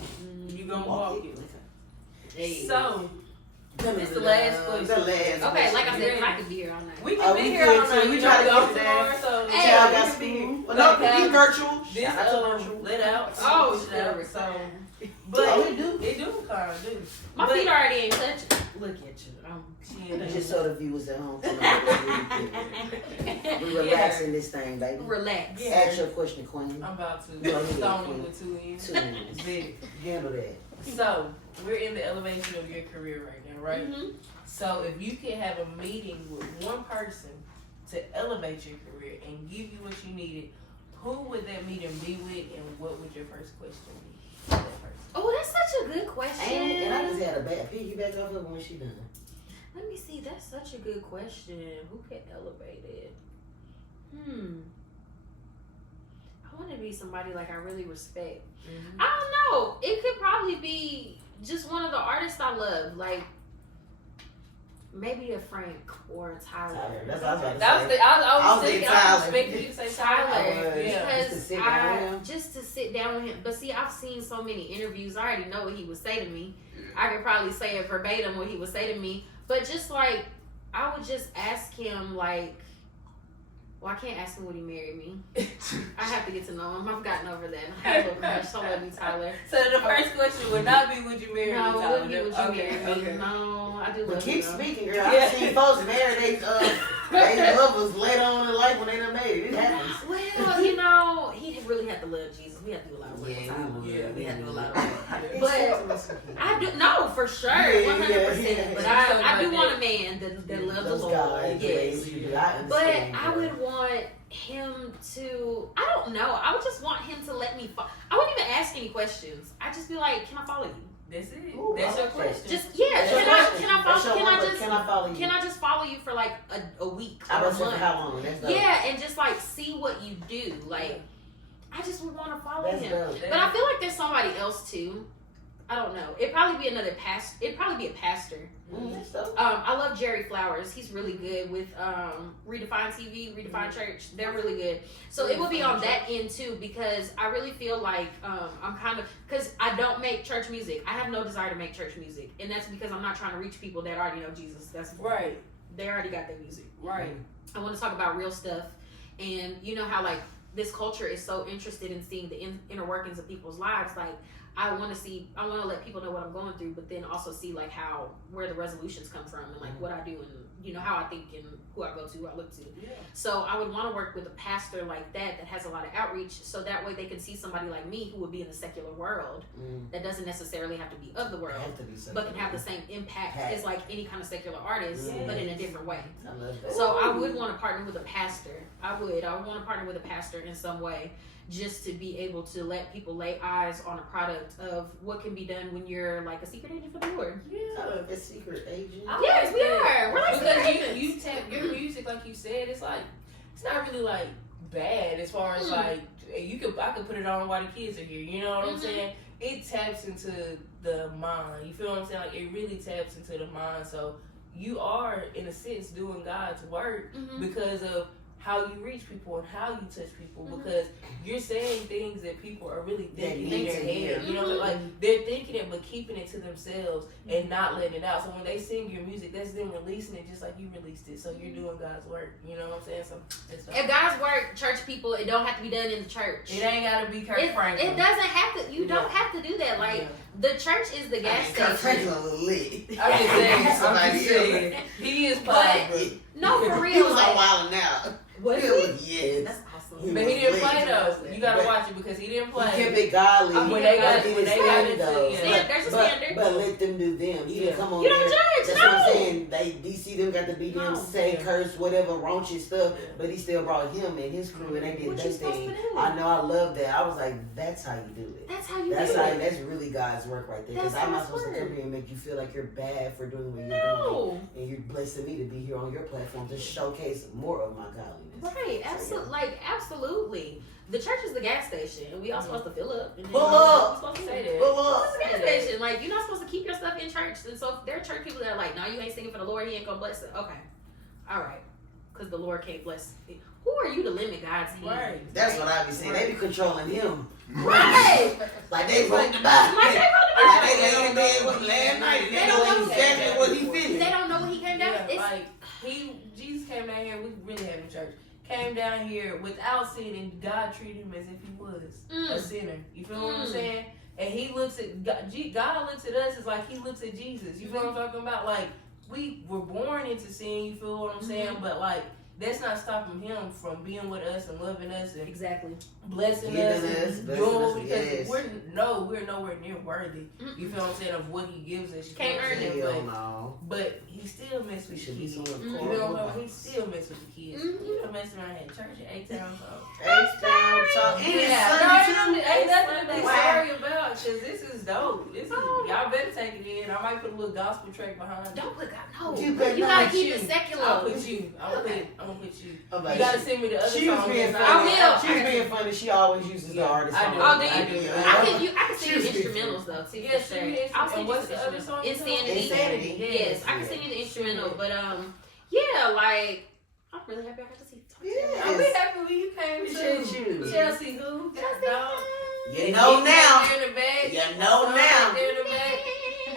You gonna walk it. Hey. So, it's the last question. Okay, like I said, I could be here all night. We can be here all night. We try to go tomorrow, so y'all got school. Well, no, be virtual. This let out. Oh, shit. So, but it do kind of do. My feet already ain't touching. Look at you. Just so the viewers at home. We relaxing this thing, baby. Relax. Yeah. Ask your question, Queen. I'm about to stone you with 2 N's. 2 N's. Big. Handle that. So, we're in the elevation of your career right now, right? Mm-hmm. So, if you could have a meeting with one person to elevate your career and give you what you needed, who would that meeting be with, and what would your first question be to that person? Oh, that's such a good question. And I just had a bad piggyback off of her when she done. Let me see. That's such a good question. Who can elevate it? I want to be somebody like I really respect. Mm-hmm. I don't know. It could probably be just one of the artists I love, like maybe a Frank or a Tyler. That's what I was about to say. I was thinking. I was Tyler. expecting you to say Tyler. Yeah. Because just to sit down with him. But see, I've seen so many interviews. I already know what he would say to me. I could probably say it verbatim what he would say to me. But just like, I would just ask him like, well, I can't ask him would he marry me. I have to get to know him. I've gotten over that. I have a little crush. I love you, Tyler. So the first question would not be would you marry me, Tyler? Would you marry me? Okay. No, I do love But you. keep speaking, girl. I've seen folks marry they lovers later on in life when they done made it. It happens. Well, you know, he really had to love Jesus. We had to do a lot of work. We had to do a lot of work. But I do no for sure, 100%. But I do want a man that loves the Lord. God, yes. But I would want him to. I don't know. I would just want him to let me. I wouldn't even ask any questions. I'd just be like, "Can I follow you?" That's it. Ooh, That's your question. Just can I follow you? Can I just follow you for like a week or I a was saying month? for how long? That's dope. Yeah, and just like see what you do. Like I just would want to follow That's him. dope. But I feel like there's somebody else too. I don't know. It'd probably be another pastor. It'd probably be a pastor. That's dope. I love Jerry Flowers. He's really good with Redefine TV, Redefine Church. They're really good. So it would be on that end too, because I really feel like I'm kind of, because I don't make church music. I have no desire to make church music, and that's because I'm not trying to reach people that already know Jesus. That's Right. They already got their music. Right. I want to talk about real stuff, and you know how like this culture is so interested in seeing the inner workings of people's lives. Like I want to let people know what I'm going through, but then also see like where the resolutions come from and like what I do and you know how I think and who I go to, who I look to. Yeah. So I would want to work with a pastor like that has a lot of outreach, so that way they can see somebody like me who would be in the secular world that doesn't necessarily have to be of the world, but can have the same impact as like any kind of secular artist, but in a different way. I love that. So I would want to partner with a pastor. I would want to partner with a pastor in some way, just to be able to let people lay eyes on a product of what can be done when you're like a secret agent for the Lord. I love a secret agent. Yes, we are. We're like secret because agents. you tap your music, like you said, it's like it's not really like bad as far as like I could put it on while the kids are here. You know what I'm saying? It taps into the mind. You feel what I'm saying? Like it really taps into the mind. So you are in a sense doing God's work because of how you reach people and how you touch people, because you're saying things that people are really thinking in their head. You know, like they're thinking it but keeping it to themselves and not letting it out. So when they sing your music, that's them releasing it just like you released it. So you're doing God's work. You know what I'm saying? So it's if God's work, church people, it don't have to be done in the church. It ain't gotta be Kirk Franklin. It doesn't have to. You don't have to do that. Like the church is the gas station. Kirk Franklin was lit. I'm just saying. He is popular. No, for real. He was on Wild 'N Out. Was he? Yes. That's awesome. But he didn't play though. You gotta watch it because he didn't play. He kept it godly. When they got it, There's a standard. But let them do them. He didn't come on You there. don't judge. That's what I'm saying. DC them got to be them, say, curse, whatever, raunchy stuff. But he still brought him and his crew, and they did their thing. I know, I love that. I was like, that's how you do it. That's how you do it. That's really God's work right there. Because I'm not supposed to come here and make you feel like you're bad for doing what you're doing. And you're blessing me to be here on your platform to showcase more of my godliness. Right, absolutely. The church is the gas station, and we all supposed to fill up. Pull up. We're supposed to say that. Pull up. It's a gas station. Like, you're not supposed to keep your stuff in church. And so if there are church people that are like, no, you ain't singing for the Lord, he ain't gonna bless it. Okay. All right. Because the Lord can't bless it. Who are you to limit God's hand? Right. That's what I be saying. They be controlling him. Right. Like they wrote the Bible. Like they wrote the Like Bible. they laid in bed with him last night. And they know exactly what he feeling. They don't know what he came down. Yeah, like Jesus came down here. We really having church. Came down here without sin, and God treated him as if he was a sinner. You feel what I'm saying? And he looks at God looks at us as like he looks at Jesus. You feel what I'm talking about? Like we were born into sin. You feel what I'm saying? But like that's not stopping him from being with us and loving us and blessing us and doing what we because we're nowhere near worthy. You feel what I'm saying of what he gives us. You can't earn it. But he still mess with the kids. You know what I mean? He still mess with the kids. You don't mess around at church at HTOWN TALKS. HTOWN TALKS. Ain't nothing to be sorry about because this is dope. Y'all better take it in. I might put a little gospel track behind it. Don't put God. No. You gotta keep it secular. I'll put you. I'm gonna put you. Like, you gotta send me the other she was songs. being funny. I will. She was being funny. She always uses the artist. I do. I can sing you instrumentals though too. Yeah, sing me I'll sing and you what's the other song? Insanity. Yes, I can sing you the instrumental, but yeah, like I'm really happy I got to see. Yes. I'm really happy when you came to Chelsea. Who? You know now. In the back. You know now. In the back.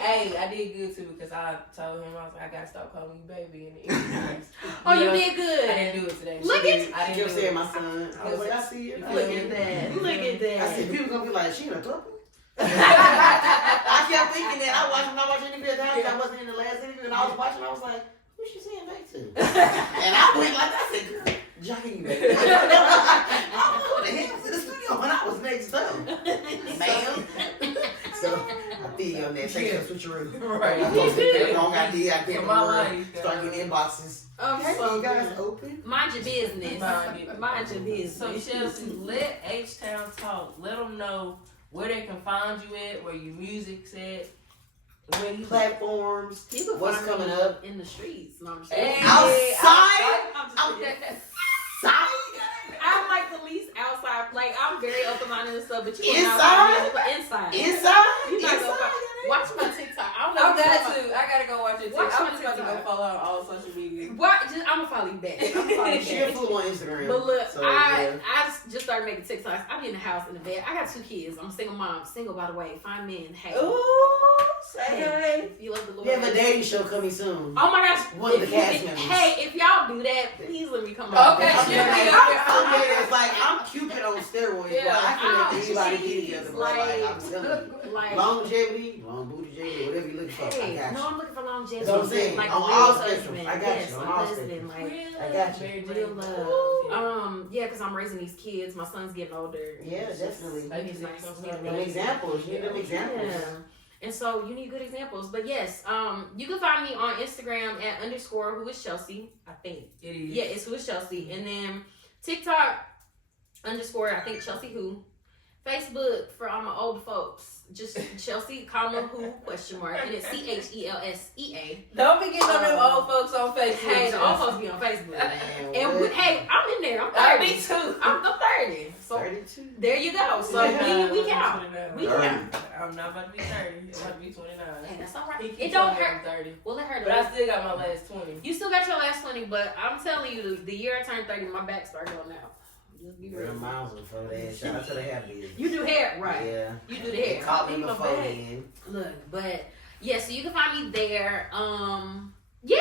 Hey, I did good too because I told him I was like, I gotta stop calling you baby in the interviews. Oh, you did good. I didn't do it today. Look at I didn't say my son. I was like, I see you. Look at that. Look at that. I said people gonna be like, she in a couple. I kept thinking that. I watched interview at the house. I wasn't in the last interview, and I was watching. I was like, who's she saying back to? And I went like I said, girl, Johnny back. I don't know what the hell was in the studio when I was next up, ma'am. So I feel you on that. Take a switcheroo. Right. I posted that wrong idea. I can't my start getting inboxes. So you guys open? Mind your business. Mind your business. So Chelsea, let HTOWN talk. Let them know where they can find you at, where your music's at, where you platforms. People what's coming up in the streets? No, I'm just outside. I'm like the least outside Like, I'm very open-minded and stuff, but you Inside? You not gonna Inside? watch my TikTok. I gotta go watch it too. Watch I'm my just about to go TikTok. follow her on all social media. I'm gonna follow you back. She a fool on Instagram. But look, so, I just started making TikToks. I be in the house in the bed. I got 2 kids. I'm a single mom. Single, by the way. Find men. Hey. Ooh, say Hey, if you love the Lord. We have a dating show coming soon. Oh my gosh. One of the cast members. Hey, if y'all do that, please let me come on. Okay, It's like I'm Cupid on steroids. Yeah. But I can Oh, make anybody get jeez. together. But I'm telling you, Like, longevity, long booty, whatever you're looking for. I hey, got no, you. I'm looking for longevity. That's what I'm saying. Like On real all husband. spectrums. I got Yes, you. a On all husband. spectrums. Like, I got you. real love. Yeah, because I'm raising these kids. My son's getting older. Yeah, definitely. Like you said, Nice. some Them examples. You need them examples. Yeah. And so you need good examples. But yes, you can find me on Instagram at _whoischelsea. I think. It is. Yeah, it's whoischelsea. And then TikTok _, I think Chelsea Who. Facebook for all my old folks. Just Chelsea, comma, who, question mark. And it's CHELSEA. Don't be getting on them old folks on Facebook. Hey, the old folks be on Facebook. Man, And what? hey, I'm in there. I'm 30. Me too. I'm 30. So 32. there you go. So we count. We count. I'm not about to be 30. I'm about to be 29. Hey, that's all right. He It keeps don't telling me hurt. I'm 30. Well, it hurt. But I still got my last 20. You still got your last 20, but I'm telling you, the year I turned 30, my back started going out. Just be real. Real miles before that. Shout out to the hair business. You do hair, right? Yeah. You do the They hair. caught me My before bag. then. Look, but yeah, so you can find me there. Yeah,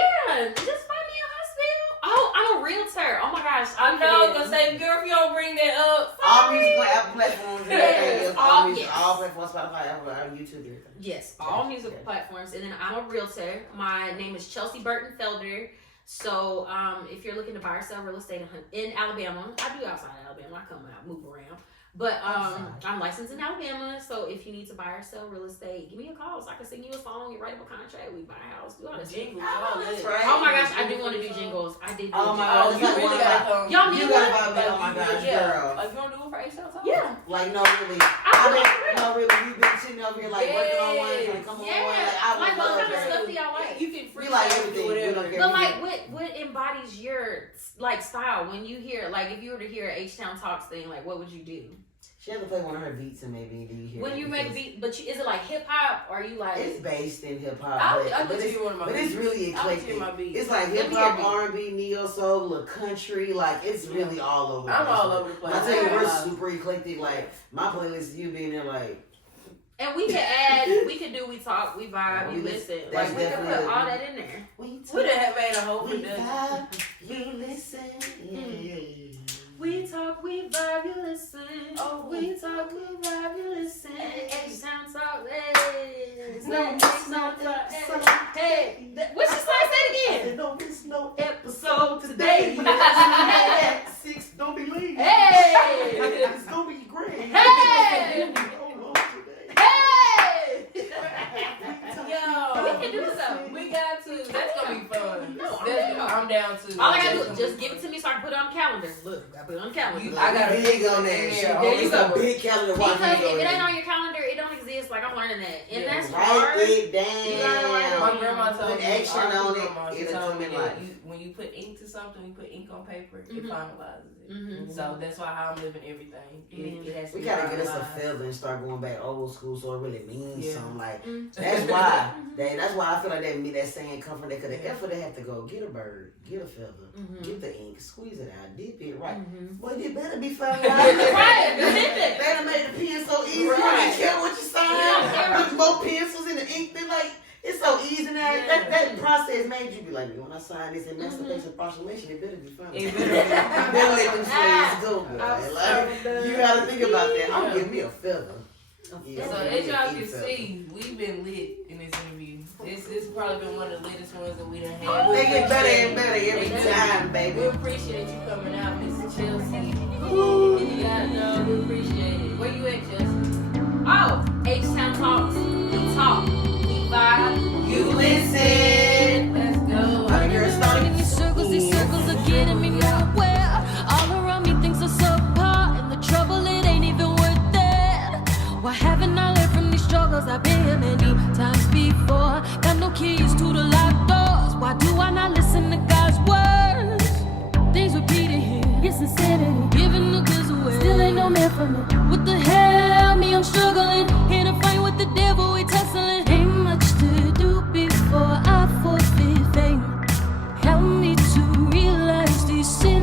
just find me a hospital. Oh, I'm a realtor. Oh my gosh, I know, because say, girl, if you don't bring that up. All music on Apple platforms. Yes, all yes. music, all platforms, Spotify, Apple, YouTube, everything. Yes, all musical platforms. And then I'm a realtor. My name is Chelsea Burton Felder. So if you're looking to buy or sell real estate in Alabama, I do outside Alabama. I come out, move around. But I'm licensed in Alabama, so if you need to buy or sell real estate, give me a call so I can sing you a song, you write up a contract, we buy a house, do all this. Jingles, Oh, all that's that. right. Oh my gosh, I do want to do jingles. I did do Oh my jingles. God, You really got to Y'all You need gotta one? buy me, oh my gosh, Yeah. girl. Like, you want to do it for HTOWN Talks? Yeah. Like, no, really. No, really, you've been sitting over here, like, working on one, trying to come on one. Like, I would Like, what love kind of that. stuff do y'all like? You can We freestyle like do everything. We whatever. don't care. But like, what embodies your like style when you hear like if you were to hear a HTOWN Talks thing, like what would you do? She has to play one of her beats and maybe do you hear When it you make because beat, but is it like hip hop or are you like? it's based in hip hop, I'll but let it's you one of my but it's beats. really I'll let you eclectic. my beats. It's like Let hip me hop, hear R&B, neo soul, little country. Like it's really all over. the I'm place. all over the place. I tell you, we're Yeah. super eclectic. Like my playlist, you being there, like And we can add, we can do, we talk, we vibe, you We listen. that's Like we can put definitely- all that in there. we Would have made a whole we production. vibe, you listen. Yeah. We talk, we vibe, you listen. Oh, we talk, we vibe, you listen. HTOWN Talk, hey. It's No, no, it's no episode. episode. Hey, what's your song? Say it again. Don't miss no Episode today. At 6, don't be late. Hey. It's gonna be great. Hey. Hold on today. Hey. Yo, We can do something. We got to. That's gonna be fun. No, I'm That's- down. I'm down to. All I gotta do is just give it to me so I can put it on the calendar. Look, I put it on the calendar. I got a big on there. that. Shit, There you it's go. a big calendar. Watch Because me go if it there. ain't on your calendar, it don't exist. Like I'm learning that, and Yeah. that's Write hard. it You gotta write it down. My grandma told Put me. action our on grandma, it, she it'll told come me in that life. when you put ink to something, you put ink on paper, it Mhm. finalizes it. Mhm. So that's why how I'm living everything. It has to We be gotta get us a finalized. feather and start going back old school so it really means Yeah. something. Like Mm. that's why. That's why I feel like that saying come from that. Cause the effort they have to go get a bird, get a feather, Mhm. get the ink, squeeze it out, dip it right. Mhm. Boy, it better be finalized. Right, dip it. They done made the pen so easy. You Right. don't care what you sign. You don't care. Put more pencils in the ink. Then like it's so easy now. Yeah. That process made you be like, when I sign this emancipation proclamation, it better be fun. It You better better be. let them slaves go. Boy. I'm Like, so you gotta think about that. I'm Yeah. giving me a feather. Yeah, So I'm as giving me y'all a can feather. see, we've been lit in this interview. This probably been one of the latest ones that we done Oh, had. They get better and better They every do. time, We baby. appreciate you coming out, Mrs. Chelsea. You gotta know, we appreciate it. Where you at, Chelsea? Oh, HTOWN Talks. We talk. We vibe. You listen. Let's go. Other girls starting These circles are getting me nowhere. All around me things are subpar, and the trouble it ain't even worth it. Why haven't I learned from these struggles I've been here many times before? Got no keys to the locked doors. Why do I not listen to God's words? Things repeated here, it's insanity. Giving the goods away, still ain't no from me. What the hell, me, I'm struggling. In a fight with the devil, we tussling. Ain't much to do before I forfeit fame. Help me to realize these sins